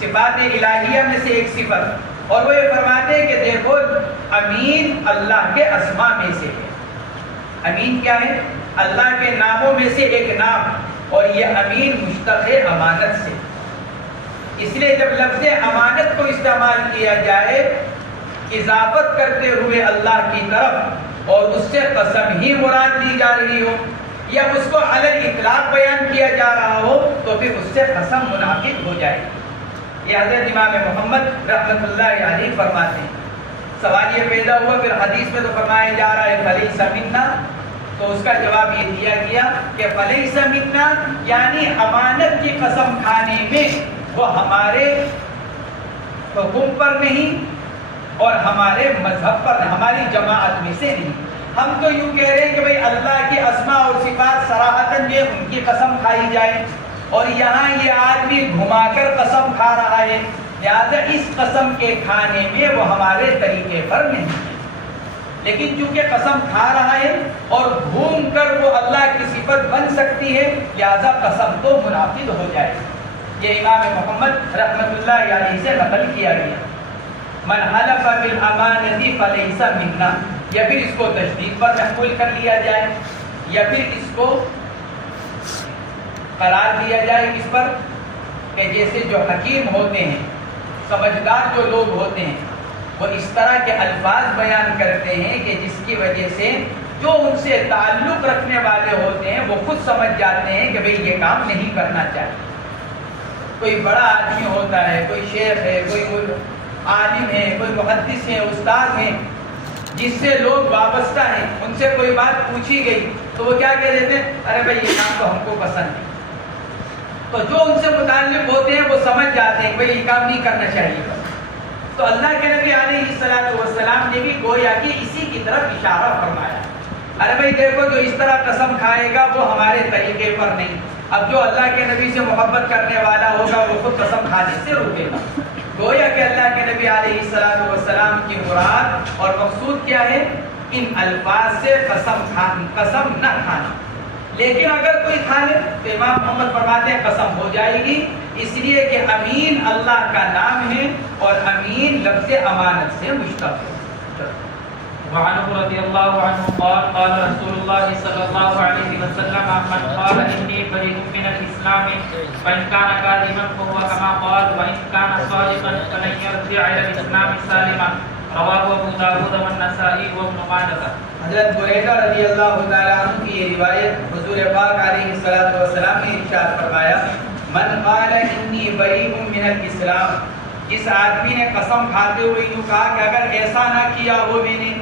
صفات الہیہ میں سے ایک صفت، اور وہ یہ فرماتے ہیں کہ دیکھو امین اللہ کے اسماء میں سے ہے۔ امین کیا ہے؟ اللہ کے ناموں میں سے ایک نام، اور یہ امین مشتق ہے امانت سے۔ اس لیے جب لفظ امانت کو استعمال کیا جائے اضافت کرتے ہوئے اللہ کی طرف، اور اس سے قسم ہی مراد لی جا رہی ہو، یا اس کو علی الاطلاق بیان کیا جا رہا ہو، تو پھر اس سے قسم منعقد ہو جائے گی۔ یہ حضرت امام محمد رحمۃ اللہ علیہ فرماتے ہیں۔ سوال یہ پیدا ہوا پھر حدیث میں تو فرمایا جا رہا ہے فلیس منا، تو اس کا جواب یہ دیا گیا کہ فلیس منا یعنی امانت کی قسم کھانے میں وہ ہمارے حکم پر نہیں اور ہمارے مذہب پر، ہماری جماعت میں سے نہیں۔ ہم تو یوں کہہ رہے ہیں کہ بھئی اللہ کی اسماء اور صفات صراحتاً یہ ان کی قسم کھائی جائے، اور یہاں یہ آدمی گھما کر قسم کھا رہا ہے، لہذا اس قسم کے کھانے میں وہ ہمارے طریقے پر نہیں ہے۔ لیکن چونکہ قسم کھا رہا ہے اور گھوم کر وہ اللہ کی صفت بن سکتی ہے، لہذا قسم تو منعقد ہو جائے۔ یہ امام محمد رحمۃ اللہ علیہ سے نقل کیا گیا۔ من حلف بالامانۃ فلیس منا، یا پھر اس کو تشدید پر محمول کر لیا جائے، یا پھر اس کو قرار دیا جائے اس پر کہ جیسے جو حکیم ہوتے ہیں، سمجھدار جو لوگ ہوتے ہیں، وہ اس طرح کے الفاظ بیان کرتے ہیں کہ جس کی وجہ سے جو ان سے تعلق رکھنے والے ہوتے ہیں وہ خود سمجھ جاتے ہیں کہ بھئی یہ کام نہیں کرنا چاہیے. کوئی بڑا آدمی ہوتا ہے، کوئی شیخ ہے، کوئی عالم ہے، کوئی محدث ہے، استاد ہے، جس سے لوگ وابستہ ہیں، ان سے کوئی بات پوچھی گئی تو وہ کیا کہہ دیتے ہیں؟ ارے بھائی یہ کام تو ہم کو پسند نہیں. تو جو ان سے متعلق ہوتے ہیں وہ سمجھ جاتے ہیں کہ بھئی یہ کام نہیں کرنا چاہیے. تو اللہ کے نبی علیہ الصلوۃ والسلام نے بھی گویا کہ اسی کی طرف اشارہ فرمایا. ارے بھائی دیکھو جو اس طرح قسم کھائے گا وہ ہمارے طریقے پر نہیں. اب جو اللہ کے نبی سے محبت کرنے والا ہوگا وہ خود قسم کھانے سے روکے گا. گویا کہ اللہ کے نبی علیہ الصلوۃ والسلام کی مراد اور مقصود کیا ہے؟ ان الفاظ سے قسم نہ کھانا. لیکن اگر کوئی کھا لے تو امام محمد فرماتے ہیں قسم ہو جائے گی، اس لیے کہ امین اللہ کا نام ہے اور امین لفظ امانت سے مشتق ہے. وعنه رضي الله عنه قال قال رسول الله صلى الله عليه وسلم من قال إني بريء من الإسلام فإن كان كاذبا فهو كما قال وإن كان صادقا فلن يرجع إلى الإسلام سالما. رواه أبو داود والنسائي وابن ماجه. حضرت بریدہ رضی اللہ تعالیٰ عنہ کی یہ روایت حضور پاک علیہ الصلوۃ والسلام نے ارشاد فرمایا من قال انی بریء من الاسلام، جس آدمی نے قسم کھاتے ہوئے یوں کہا کہ اگر ایسا نہ کیا ہو میں نے،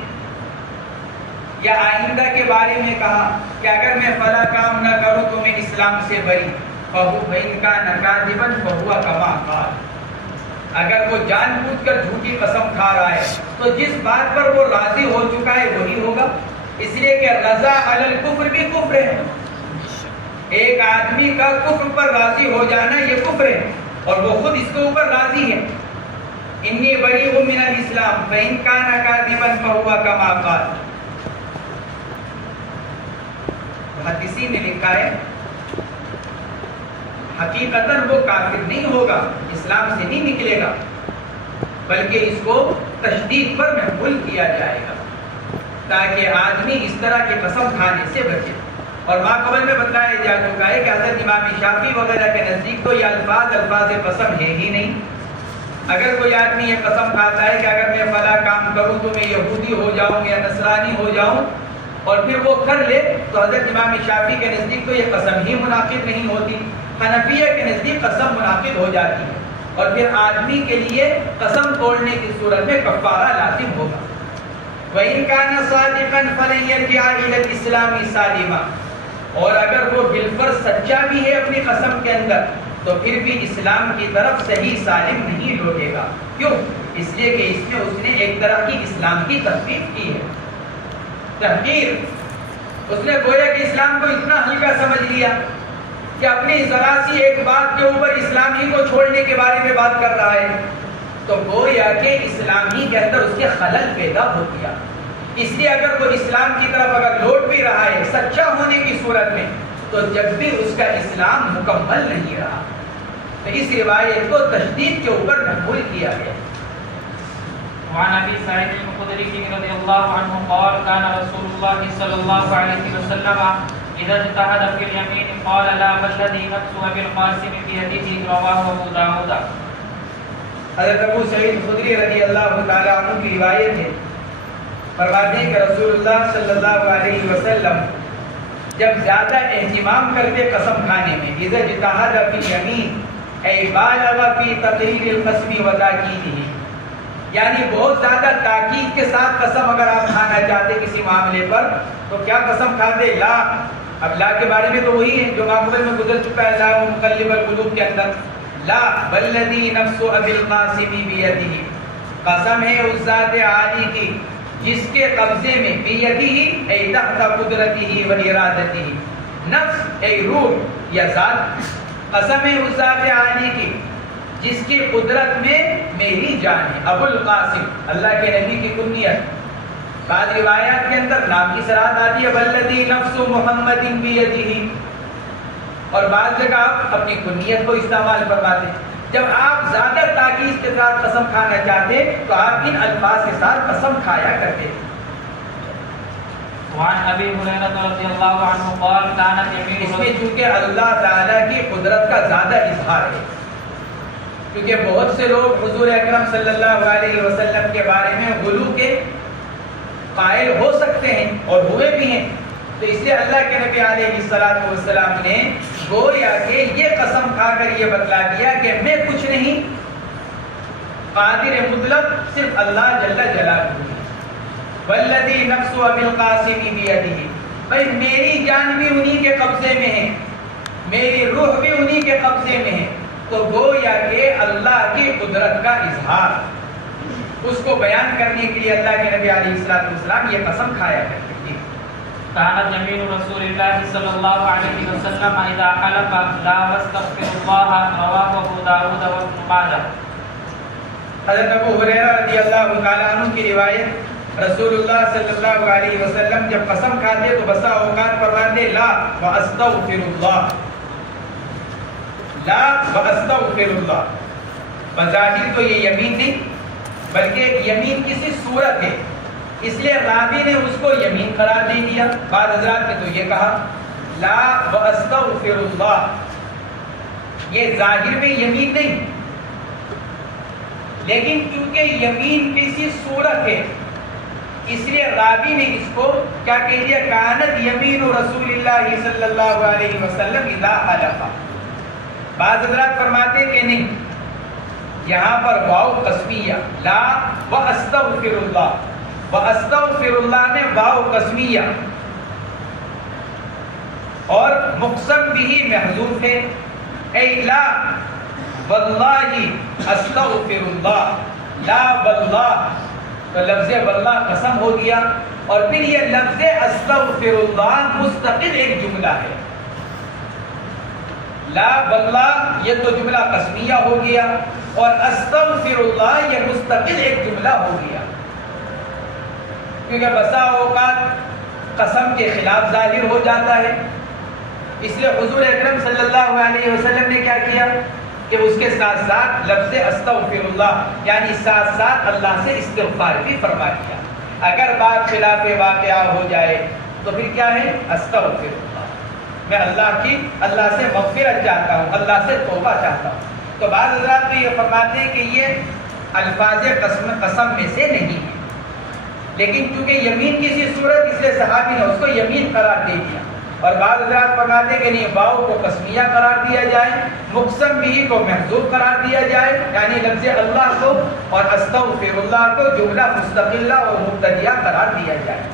یا آئندہ کے بارے میں کہا کہ اگر میں فلاں کام نہ کروں تو میں اسلام سے بری، فإن كان كاذبا فهو كما قال. اگر وہ جان بوجھ کر جھوٹی قسم کھا رہا ہے تو جس بات پر وہ راضی ہو چکا ہے وہی ہوگا. اس لیے کہ رضا علی الکفر بھی کفر ہے. ایک آدمی کا کفر پر راضی ہو جانا یہ کفر ہے اور وہ خود اس کے اوپر راضی ہے. انی بریء من الاسلام فإن كان كاذبا فهو كما قال. محدثین نے لکھا ہے حقیقتاً وہ کافر نہیں ہوگا، اسلام سے نہیں نکلے گا، بلکہ اس کو تشدید پر محمول کیا جائے گا تاکہ آدمی اس طرح کی قسم کھانے سے بچے. اور ماقبل میں بتایا جا چکا ہے کہ حضرت امام شافعی وغیرہ کے نزدیک تو یہ الفاظ قسم ہے ہی نہیں. اگر کوئی آدمی یہ قسم کھاتا ہے کہ اگر میں فلاں کام کروں تو میں یہودی ہو جاؤں یا نصرانی ہو جاؤں اور پھر وہ کر لے تو حضرت امام شافعی کے نزدیک تو یہ قسم ہی منعقد نہیں ہوتی. حنفیہ کے نزدیک قسم منعقد ہو جاتی ہے اور پھر آدمی کے لیے قسم توڑنے کی صورت میں کفارہ لازم ہوگا. وَإِن كَانَ صَادِقًا فَلَن يَرْجِعَ إِلَى الْإِسْلَامِ سَالِمًا. اور اگر وہ بالفرض سچا بھی ہے اپنی قسم کے اندر تو پھر بھی اسلام کی طرف صحیح سالم نہیں لوٹے گا. کیوں؟ اس لیے کہ اس میں اس نے ایک طرح کی اسلام کی تخفیف کی ہے، تحقیر. اس نے گویا کہ اسلام کو اتنا ہلکا سمجھ لیا کہ اپنی ذرا سی ایک بات کے اوپر اسلامی کو چھوڑنے کے بارے میں بات کر رہا ہے تو گویا کہ اسلامی کے اندر اس کے خلل پیدا ہو گیا. اس لیے اگر وہ اسلام کی طرف اگر لوٹ بھی رہا ہے سچا ہونے کی صورت میں تو جب بھی اس کا اسلام مکمل نہیں رہا. تو اس روایت کو تشدید کے اوپر محمول کیا گیا. وعن ابي سعيد الخدري رضي الله عنه قال كان رسول الله صلى الله عليه وسلم اذا اجتهد في اليمين قال لا والذي نفس ابي القاسم بيده. رواه ابو داود. حضرت ابو سعید خدری رضی اللہ تعالی عنہ کی روایت ہے، فرماتے ہیں کہ رسول اللہ صلی اللہ علیہ وسلم جب زیادہ اہتمام کرتے قسم کھانے میں، اذا اجتهد في اليمين اي بالغ في تقرير القسم وتاكيده، یعنی بہت زیادہ تاکید کے ساتھ قسم اگر آپ کھانا چاہتے کسی معاملے پر تو کیا قسم کھاتے؟ لا. اب لا کے بارے میں تو وہی ہے جو ماقبل میں گزر چکا ہے، لا مقلب القلوب کے اندر. لا والذی نفس ابی القاسم بیدہ، قسم ہے اس ذات عالی کی جس کے قبضے میں، بیدہ ای تحت قدرتہ و ارادتہ، نفس ای روح یا ذات. قسم ہے اس ذات عالی کی جس کی قدرت میں میری جان ہے. ابو القاسم اللہ کے نبی کی کنیت. بعض روایات کے اندر نام کی صراحت آتی ہے والذی نفس محمد بیدہ، اور بعض جگہ آپ اپنی کنیت کو استعمال فرماتے. جب آپ زیادہ تاکید کے ساتھ قسم کھانا چاہتے تو آپ ان الفاظ کے ساتھ قسم کھایا کرتے. وعن ابي هريره رضي الله عنه قال كانت يمين. اس میں چونکہ اللہ تعالیٰ کی قدرت کا زیادہ اظہار ہے، کیونکہ بہت سے لوگ حضور اکرم صلی اللہ علیہ وسلم کے بارے میں غلو کے قائل ہو سکتے ہیں اور ہوئے بھی ہیں. تو اس لیے اللہ کے نبی علیہ الصلوۃ والسلام نے گویا کہ یہ قسم کھا کر یہ بتلا دیا کہ میں کچھ نہیں، قادر مطلق صرف اللہ جل جلالہ. والذی نفس ابی القاسم بیدہ، بھائی میری جان بھی انہی کے قبضے میں ہے، میری روح بھی انہی کے قبضے میں ہے. تو گویا کہ اللہ کی قدرت کا اظہار اس کو بیان کرنے کے لیے اللہ کے نبی علیہ الصلوۃ والسلام یہ قسم کھایا کرتے. كانت يمين رسول الله صلى الله عليه وسلم إذا حلف لا واستغفر الله، رواه أبو داود وابن ماجه. حضرت ابو ہریرہ رضی اللہ تعالیٰ عنہ کی روایت، رسول اللہ صلی اللہ علیہ وسلم جب قسم کھاتے تو بسا اوقات فرماتے لا واستغفر اللہ، لا واستغفر اللہ. بظاہر تو یہ یمین نہیں بلکہ یمین کسی صورت ہے، اس لیے راوی نے اس کو یمین قرار دے دیا. بعض حضرات نے تو یہ کہا لا واستغفر اللہ، یہ ظاہر میں یمین نہیں، لیکن کیونکہ یمین کسی صورت ہے اس لیے راوی نے اس کو کیا کہہ دیا، کانت یمین رسول اللہ صلی اللہ علیہ وسلم اذا حلف. بعض حضرات فرماتے کہ نہیں، یہاں پر واو قسمیہ، لا واستغفر اللہ، واستغفر اللہ میں واو قسمیہ اور مقسم بھی محذوف ہے. اے لا واللہ استغفر اللہ، لا واللہ تو لفظ واللہ قسم ہو گیا، اور پھر یہ لفظ استغفر اللہ مستقل ایک جملہ ہے. لا واللہ یہ تو جملہ قسمیہ ہو گیا اور استغفر اللہ یہ مستقل ایک جملہ ہو گیا، کیونکہ بسا اوقات قسم کے خلاف ظاہر ہو جاتا ہے. اس لیے حضور اکرم صلی اللہ علیہ وسلم نے کیا کیا کہ اس کے ساتھ ساتھ لفظ استغفر اللہ یعنی ساتھ ساتھ اللہ سے استغفار بھی فرما دیا. اگر بات خلاف واقعہ ہو جائے تو پھر کیا ہے، استغفر اللہ، میں اللہ سے مغفرت چاہتا ہوں، اللہ سے توبہ چاہتا ہوں. تو بعض حضرات تو یہ فرماتے ہیں کہ یہ الفاظ قسم میں سے نہیں ہے، لیکن چونکہ یمین کسی صورت اس لیے صحابی نے اس کو یمین قرار دے دیا. اور بعض حضرات فرماتے کہ نہیں، واو کو قسمیہ قرار دیا جائے، مقسم بھی کو محذوف قرار دیا جائے، یعنی لفظ اللہ کو اور استغفر اللہ کو جملہ مستقلہ اور مبتدیہ قرار دیا جائے.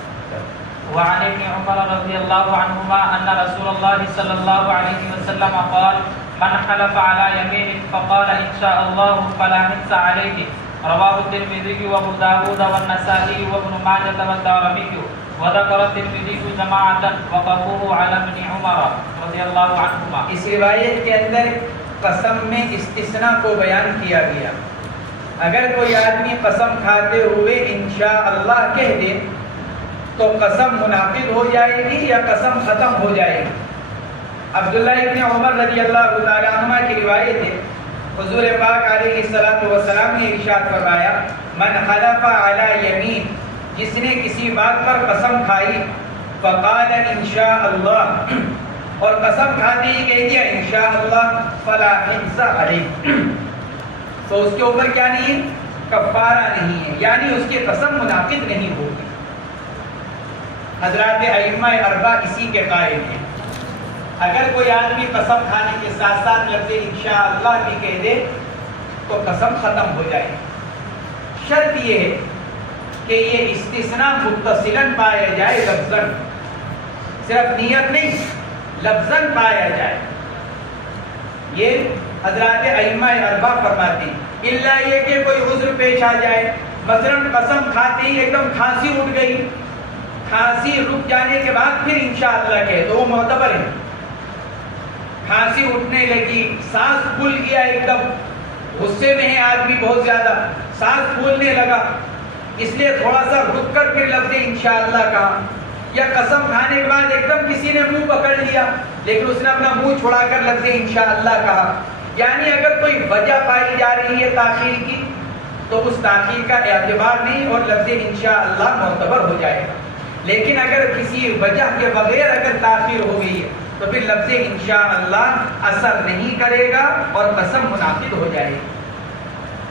وعن ابن عمر رضی اللہ عنہما ان رسول اللہ صلی اللہ علیہ وسلم قال من حلف على يمين فقال ان شاء الله فلا حنث عليه، رواه الترمذي وابو داود والنسائي وابن ماجه والدارمي، وذكر الترمذي جماعة وقفوه على ابن عمر رضی اللہ عنہما. اس روایت کے اندر قسم میں استثناء کو بیان کیا گیا. اگر کوئی آدمی قسم کھاتے ہوئے انشاءاللہ کہہ دے تو قسم منعقد ہو جائے گی یا قسم ختم ہو جائے گی. عبداللہ ابن عمر رضی اللہ تعالیٰ عنہ کی روایت ہے، حضور پاک علیہ السلام نے ارشاد فرمایا من حلف علی یمین، جس نے کسی بات پر قسم کھائی، فقال انشاءاللہ اور قسم کھاتے ہی کہہ دیا انشاءاللہ، فلا حنث علیہ تو اس کے اوپر کیا نہیں ہے، کفارہ نہیں ہے، یعنی اس کی قسم منعقد نہیں ہوگی. حضرات ائمہ اربعہ اسی کے قائل ہیں. اگر کوئی آدمی قسم کھانے کے ساتھ ساتھ لفظ انشاءاللہ بھی کہہ دے تو قسم ختم ہو جائے. شرط یہ ہے کہ یہ استثناء متصلاً پایا جائے، لفظاً، صرف نیت نہیں، لفظاً پایا جائے. یہ حضرات ائمہ اربعہ فرماتے ہیں، الا یہ کہ کوئی عذر پیش آ جائے، مثلاً قسم کھاتے ہی ایک دم کھانسی اٹھ گئی، کھانسی رک جانے کے بعد پھر انشاءاللہ کہے تو وہ معتبر ہے. کھانسی اٹھنے لگی، سانس پھول گیا، ایک دم غصے میں ہے آدمی بہت زیادہ، سانس پھولنے لگا، اس لیے تھوڑا سا رک کر پھر لفظ انشاءاللہ کہا. یا قسم کھانے کے بعد ایک دم کسی نے منہ پکڑ لیا لیکن اس نے اپنا منہ چھڑا کر لفظ انشاءاللہ کہا. یعنی اگر کوئی وجہ پائی جا رہی ہے تاخیر کی تو اس تاخیر کا اعتبار نہیں اور لفظ انشاءاللہ معتبر ہو جائے گا. لیکن اگر کسی وجہ کے بغیر اگر تاخیر ہو گئی ہے تو پھر لفظ انشاءاللہ اثر نہیں کرے گا اور قسم منعقد ہو جائے گی.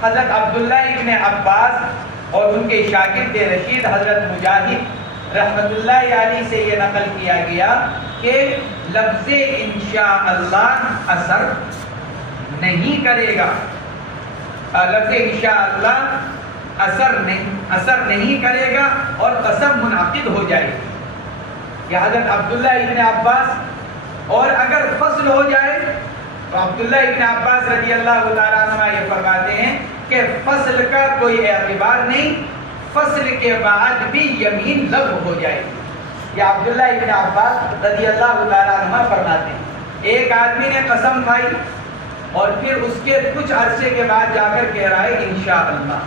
حضرت عبداللہ ابن عباس اور ان کے شاگرد رشید حضرت مجاہد رحمت اللہ علیہ سے یہ نقل کیا گیا کہ لفظ انشاءاللہ اثر نہیں کرے گا، لفظ انشاءاللہ اثر نہیں کرے گا اور قسم منعقد ہو جائے گی۔ یہ حضرت عبداللہ ابن عباس، اور اگر فصل ہو جائے تو عبداللہ ابن عباس رضی اللہ تعالیٰ عنہ یہ فرماتے ہیں کہ فصل کا کوئی اعتبار نہیں، فصل کے بعد بھی یمین لغو ہو جائے گی۔ یہ عبداللہ ابن عباس رضی اللہ تعالیٰ عنہ فرماتے ہیں ایک آدمی نے قسم کھائی اور پھر اس کے کچھ عرصے کے بعد جا کر کہہ رہا ہے انشاءاللہ۔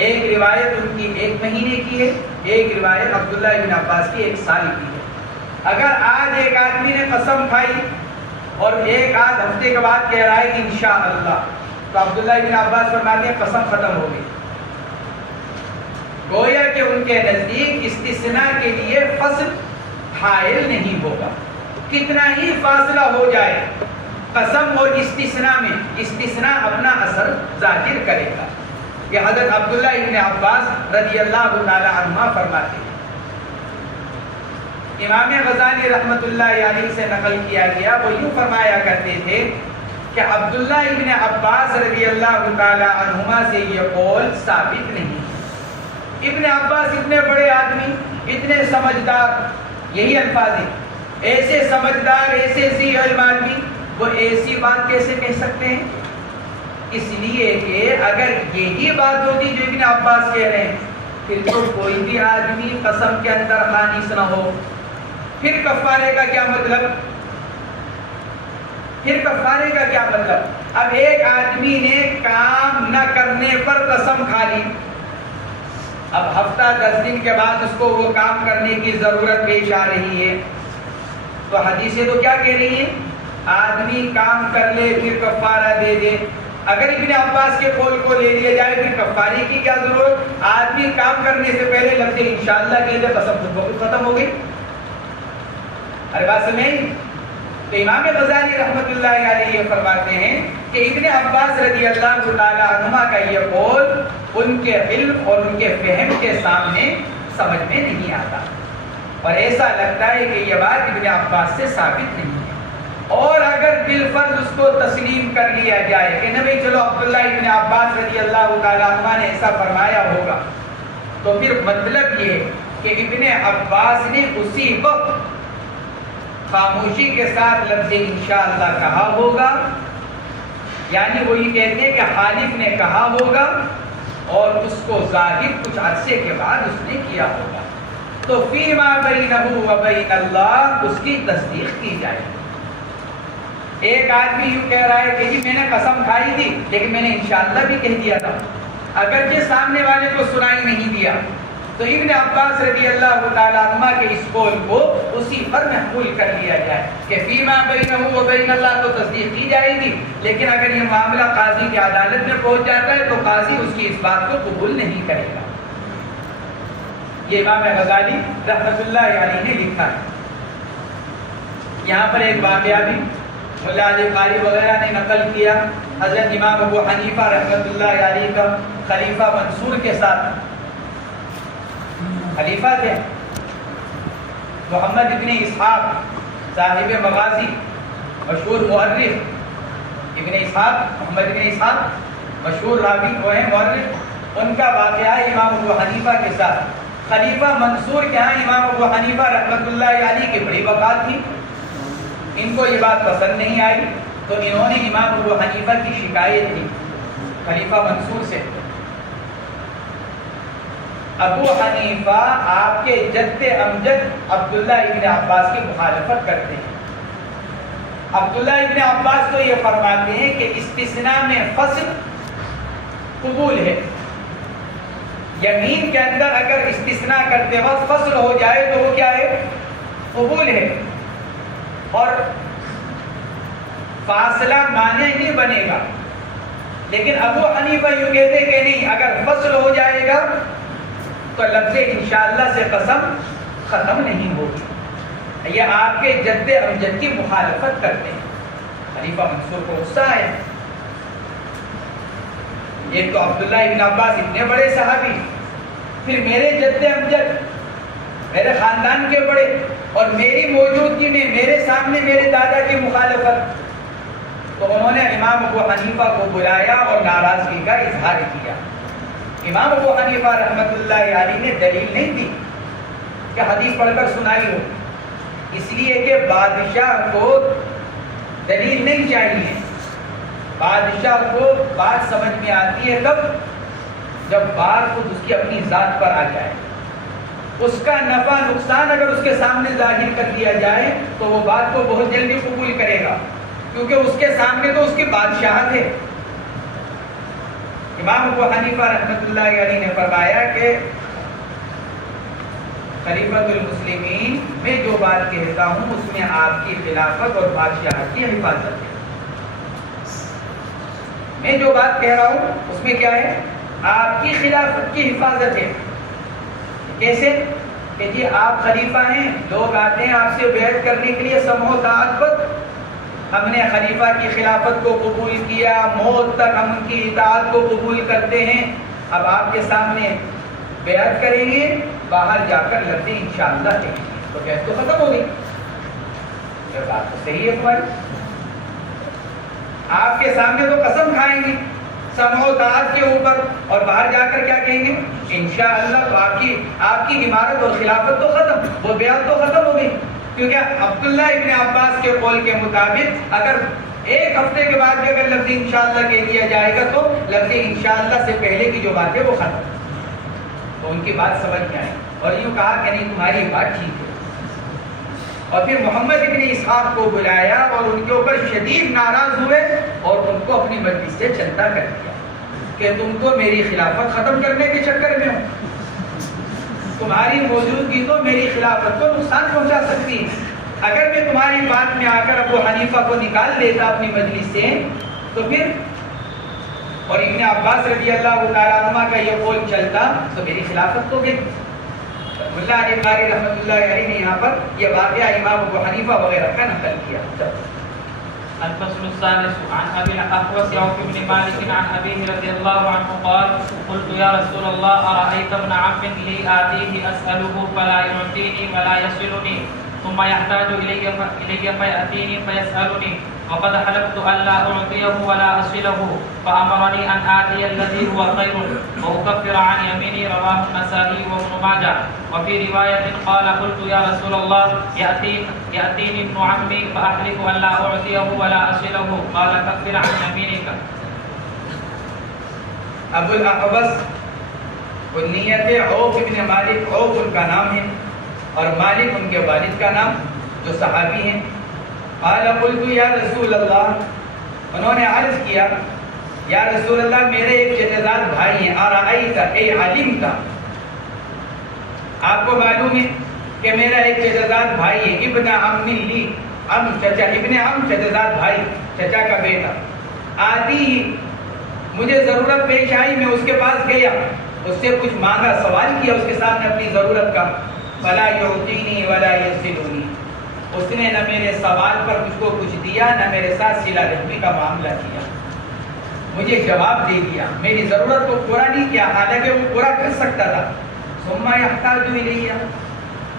ایک روایت ان کی 1 مہینے کی ہے، ایک روایت عبداللہ ابن عباس کی 1 سال کی ہے۔ اگر آج ایک آدمی نے قسم کھائی اور ایک آدھ ہفتے کے بعد کہہ رہا ہے انشاءاللہ، تو عبداللہ ابن عباس فرماتے ہیں قسم ختم ہو گئی۔ گویا کہ ان کے نزدیک استثناء کے لیے فصل حائل نہیں ہوگا، کتنا ہی فاصلہ ہو جائے قسم اور استثناء میں، استثناء اپنا اثر ظاہر کرے گا۔ یہ حضرت عبداللہ ابن عباس رضی اللہ تعالی عنہ فرماتے ہیں۔ امام غزالی رحمت اللہ علیہ سے نقل کیا گیا، وہ یوں فرمایا کرتے تھے کہ عبداللہ ابن عباس رضی اللہ تعالی عنہما سے یہ قول ثابت نہیں۔ ابن عباس اتنے بڑے آدمی، اتنے سمجھدار، یہی الفاظ ہیں، ایسے سمجھدار، ایسے ذی علم آدمی، وہ ایسی بات کیسے کہہ سکتے ہیں؟ اس لیے کہ اگر یہی بات ہوتی جو ابن عباس کہہ رہے ہیں، پھر تو کوئی بھی آدمی قسم کے اندر خانیس نہ ہو، پھر کفارے کا کیا مطلب؟ پھر کفارے کا کیا مطلب؟ اب ایک آدمی نے کام نہ کرنے پر قسم کھا لی، اب ہفتہ 10 دن کے بعد اس کو وہ کام کرنے کی ضرورت پیش آ رہی ہے، تو حدیثیں تو کیا کہہ رہی ہیں؟ آدمی کام کر لے پھر کفارہ دے دے۔ اگر ابن عباس کے قول کو لے لیا جائے پھر کفارے کی کیا ضرورت؟ آدمی کام کرنے سے پہلے لفظ انشاءاللہ کہہ دے، قسم خود ختم ہو گئی۔ ارے بات سمجھ؟ تو امام غزالی رحمت اللہ علیہ یہ فرماتے ہیں کہ ابن عباس رضی اللہ تعالی عنہما کا یہ قول ان کے علم اور ان کے فہم کے سامنے سمجھ میں نہیں آتا، اور ایسا لگتا ہے کہ یہ بات ابن عباس سے ثابت نہیں ہے۔ اور اگر بالفرض اس کو تسلیم کر لیا جائے کہ نبی چلو عبداللہ ابن عباس رضی اللہ تعالی عنہ نے ایسا فرمایا ہوگا، تو پھر مطلب یہ کہ ابن عباس نے اسی وقت خاموشی کے ساتھ لفظ انشاءاللہ کہا ہوگا، یعنی وہ یہ کہتے ہیں کہ حالف نے کہا ہوگا اور اس کو ظاہر کچھ عرصے کے بعد اس نے کیا ہوگا، تو فیما بینہ و بین اللہ اس کی تصدیق کی جائے۔ ایک آدمی یوں کہہ رہا ہے کہ جی میں نے قسم کھائی تھی لیکن میں نے انشاءاللہ بھی کہہ دیا تھا، اگرچہ سامنے والے کو سنائی نہیں دیا، تو ابن عباس رضی اللہ تعالیٰ عنہ کے اس قول کو اسی پر محمول کر لیا جائے کہ فیما بینہ و بین اللہ تو تصدیق کی جائے گی، لیکن اگر یہ معاملہ قاضی کی عدالت میں پہنچ جاتا ہے تو قاضی اس کی اس بات کو قبول نہیں کرے گا۔ یہ امام غزالی رحمت اللہ علیہ نے لکھا ہے۔ یہاں پر ایک واقعہ بھی ملا علی قاری وغیرہ نے نقل کیا، حضرت امام ابو حنیفہ رحمت اللہ علیہ کا خلیفہ منصور کے ساتھ خلیفہ تھے محمد ابن اسحاق صاحب مغازی، مشہور مؤرخ ابن اسحاق، محمد ابن اسحاق مشہور راوی وہ ہیں مؤرخ، ان کا واقعہ ہے امام ابو حنیفہ کے ساتھ۔ خلیفہ منصور کے ہاں امام ابو حنیفہ رحمت اللہ علیہ کی بڑی وقات تھی، ان کو یہ بات پسند نہیں آئی تو انہوں نے امام ابو حنیفہ کی شکایت کی خلیفہ منصور سے۔ ابو حنیفہ آپ کے جد امجد عبداللہ ابن عباس کی مخالفت کرتے ہیں۔ عبداللہ ابن عباس تو یہ فرماتے ہیں کہ استثناء میں فصل قبول ہے، یمین کے اندر اگر استثناء کرتے وقت فصل ہو جائے تو وہ کیا ہے؟ قبول ہے، اور فاصلہ مانع نہیں بنے گا۔ لیکن ابو حنیفہ یوں کہتے کہ نہیں، اگر فصل ہو جائے گا تو لفظ انشاءاللہ سے قسم ختم نہیں ہوگی۔ یہ آپ کے جد امجد کی مخالفت کرتے ہیں۔ خلیفہ منصور کو غصہ ہے، ایک تو عبداللہ ابن عباس اتنے بڑے صحابی، پھر میرے جد امجد میرے خاندان کے بڑے، اور میری موجودگی میں میرے سامنے میرے دادا کی مخالفت، تو انہوں نے امام ابو حنیفہ کو بلایا اور ناراضگی کا اظہار کیا۔ امام ابو حنیفہ رحمۃ اللہ علیہ نے دلیل نہیں دی کہ حدیث پڑھ کر سنائی ہو، اس لیے کہ بادشاہ کو دلیل نہیں چاہیے، بادشاہ کو بات سمجھ میں آتی ہے کب؟ جب بات خود اس کی اپنی ذات پر آ جائے، اس کا نفع نقصان اگر اس کے سامنے ظاہر کر دیا جائے تو وہ بات کو بہت جلدی قبول کرے گا، کیونکہ اس کے سامنے تو اس کی بادشاہت ہے۔ امام ابو حنیفہ رحمۃ اللہ علیہ نے فرمایا کہ خلیفۃ المسلمین میں جو بات کہتا ہوں اس میں آپ کی خلافت اور بادشاہت کی حفاظت ہے۔ میں جو بات کہہ رہا ہوں اس میں کیا ہے؟ آپ کی خلافت کی حفاظت ہے۔ کیسے؟ کہ جی آپ خلیفہ ہیں، لوگ آتے ہیں آپ سے بیعت کرنے کے لیے سمع و طاعت پر، ہم نے خلیفہ کی خلافت کو قبول کیا، موت تک ہم ان کی اطاعت کو قبول کرتے ہیں، اب آپ کے سامنے بیعت کریں گے، باہر جا کر لفظ انشاءاللہ کہیں گے تو بیعت تو ختم ہو گئی۔ یہ بات تو صحیح ہے تمہاری، آپ کے سامنے تو قسم کھائیں گے سمع و طاعت کے اوپر، اور باہر جا کر کیا کہیں گے؟ انشاءاللہ، تو آپ کی عمارت اور خلافت تو ختم، وہ بیعت تو ختم ہو گئی، کیونکہ عبداللہ ابن عباس کے قول کے مطابق اگر ایک ہفتے کے بعد بھی اگر لفظ انشاءاللہ کہہ دیا جائے گا تو لفظ انشاءاللہ سے پہلے کی جو بات ہے وہ ختم، تو ان کی بات سمجھ میں آئی اور یوں کہا کہ نہیں تمہاری بات ٹھیک ہے، اور پھر محمد ابن اسحاق کو بلایا اور ان کے اوپر شدید ناراض ہوئے اور ان کو اپنی مجلس سے چندہ کر دیا کہ تم تو میری خلافت ختم کرنے کے چکر میں ہو، تمہاری موجودگی تو میری خلافت کو نقصان پہنچا سکتی ہے، اگر میں تمہاری بات میں آ کر ابو حنیفہ کو نکال لیتا اپنی مجلس سے تو پھر، اور ابن عباس رضی اللہ تعالیٰ عنہ کا یہ قول چلتا تو میری خلافت تو گئی۔ اللہ علی قاری رحمۃ اللہ علیہ نے یہاں پر یہ واقعہ امام ابو حنیفہ وغیرہ کا نقل کیا۔ الفصل الثالث عن ابي الاحوص عوف بن مالك عن ابيه رضي الله عنه قال قلت يا رسول الله ارايت ابن عم لي اتيه اساله فلا يعطيني ولا يصلني ثم يحتاج الي فياتيني فيسالني وقد حلفت الا اعطيه ولا اصله فامرني ان اتي الذي هو خير واكفر عن يميني رواه النسائي وابن ماجه وفي روايه قال قلت يا رسول الله ياتيني ابن عمي فاحلف الا اعطيه ولا اصله قال كفر عن يمينك۔ ابو الاحوص کنیت عوف ابن مالک، عوف ان کا نام ہے اور مالک ان کے والد کا نام، جو صحابی ہیں۔ قال قلت یا رسول اللہ، انہوں نے عرض کیا یا رسول اللہ میرے ایک چچزاد بھائی ہیں، ارائیت اے علمت، آپ کو معلوم ہے کہ میرا ایک چچزاد بھائی ہے، ابن عم لی، چچا، ابن عم چچزاد بھائی، چچا کا بیٹا، آتی ہی مجھے ضرورت پیش آئی، میں اس کے پاس گیا، اس سے کچھ مانگا، سوال کیا اس کے سامنے اپنی ضرورت کا، فلا یعطینی ولا یصلنی، اس نے نہ میرے سوال پر مجھ کو کچھ دیا نہ میرے ساتھ صلہ رحمی کا معاملہ کیا، مجھے جواب دے دیا، میری ضرورت کو پورا نہیں کیا، حالانکہ وہ پورا کر سکتا تھا۔ ثم یحتاج الیہ،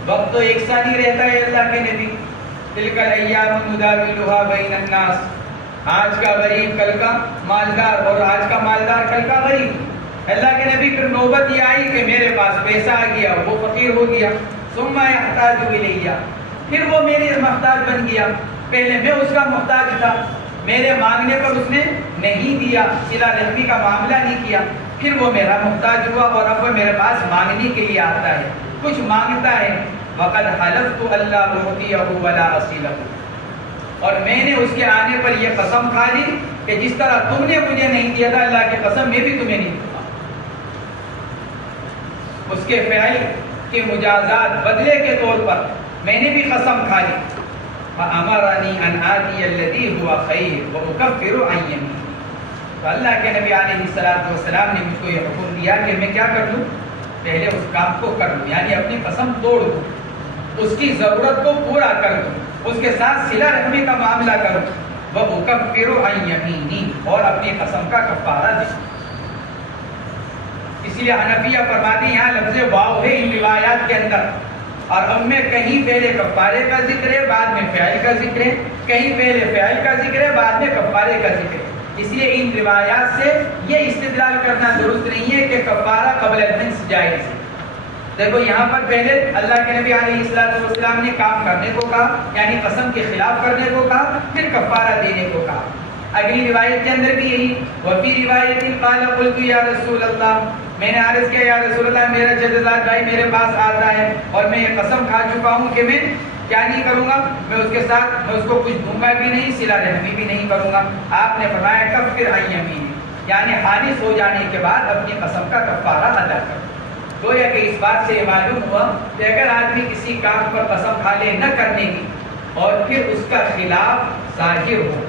وقت تو ایک سا نہیں رہتا ہے اللہ کے نبی، تلک الایام نداولها بین الناس، آج کا غریب کل کا مالدار اور آج کا مالدار کل کا غریب۔ اللہ کے نبی پھر نوبت یہ آئی کہ میرے پاس پیسہ آ گیا، وہ فقیر ہو گیا، ثم یحتاج الیہ، پھر وہ میرے محتاج بن گیا، پہلے میں اس کا محتاج تھا، میرے مانگنے پر اس نے نہیں دیا، صلہ رحمی کا معاملہ نہیں کیا، پھر وہ میرا محتاج ہوا اور اب وہ میرے پاس مانگنے کے لیے آتا ہے، کچھ مانگتا ہے، وقد حلفت الا اعطیہ ولا اصلہ، اور میں نے اس کے آنے پر یہ قسم کھا لی کہ جس طرح تم نے مجھے نہیں دیا تھا، اللہ کی قسم میں بھی تمہیں نہیں دوں گا۔ اس کے فعل کی مجازات بدلے کے طور پر میں نے بھی قسم کھا لی، فَأَمَرَنِي أَنْ آتِيَ الَّذِي هُوَ خَيْرٌ وَأُكَفِّرُ عَنْ يَمِينِي، تو اللہ کے نبی علیہ السلام نے مجھ کو یہ حکم دیا کہ میں کیا کر لوں، پہلے اس کام کو کر لوں، یعنی اپنی قسم توڑ دوں، اس کی ضرورت کو پورا کر دوں، اس کے ساتھ صلہ رحمی کا معاملہ کروں، وَأُكَفِّرُ عَنْ يَمِينِي، اور اپنی قسم کا کفارہ دوں۔ اس لیے حنفیہ فرماتے ہیں یہاں لفظ واو ہے ان روایات کے اندر، اور اب میں کہیں پہلے کفارے کا ذکر ہے بعد میں فعل کا ذکر ہے، کہیں پہلے فعل کا ذکر ہے بعد میں کفارے کا ذکر ہے۔ اس لیے ان روایات سے یہ استدلال کرنا درست نہیں ہے کہ کفارہ قبل الحنس جائز ہے۔ دیکھو یہاں پر پہلے اللہ کے نبی علیہ الصلوۃ والسلام نے کام کرنے کو کہا، یعنی قسم کے خلاف کرنے کو کہا، پھر کفارہ دینے کو کہا۔ اگلی روایت کے اندر بھی یہی، وفی روایت قال قلت یا رسول اللہ، میں نے عرض کیا یا رسول اللہ میرا جدزاد بھائی میرے پاس آتا ہے اور میں یہ قسم کھا چکا ہوں کہ میں کیا نہیں کروں گا، میں اس کے ساتھ میں اس کو کچھ دوں گا بھی نہیں، صلہ رحمی بھی نہیں کروں گا۔ آپ نے فرمایا کفر عن یمین، یعنی خالص ہو جانے کے بعد اپنی قسم کا کفارہ ادا کر۔ گویا کہ اس بات سے یہ معلوم ہوا کہ اگر آدمی کسی کام پر قسم کھا لے نہ کرنے کی اور پھر اس کا خلاف ظاہر ہو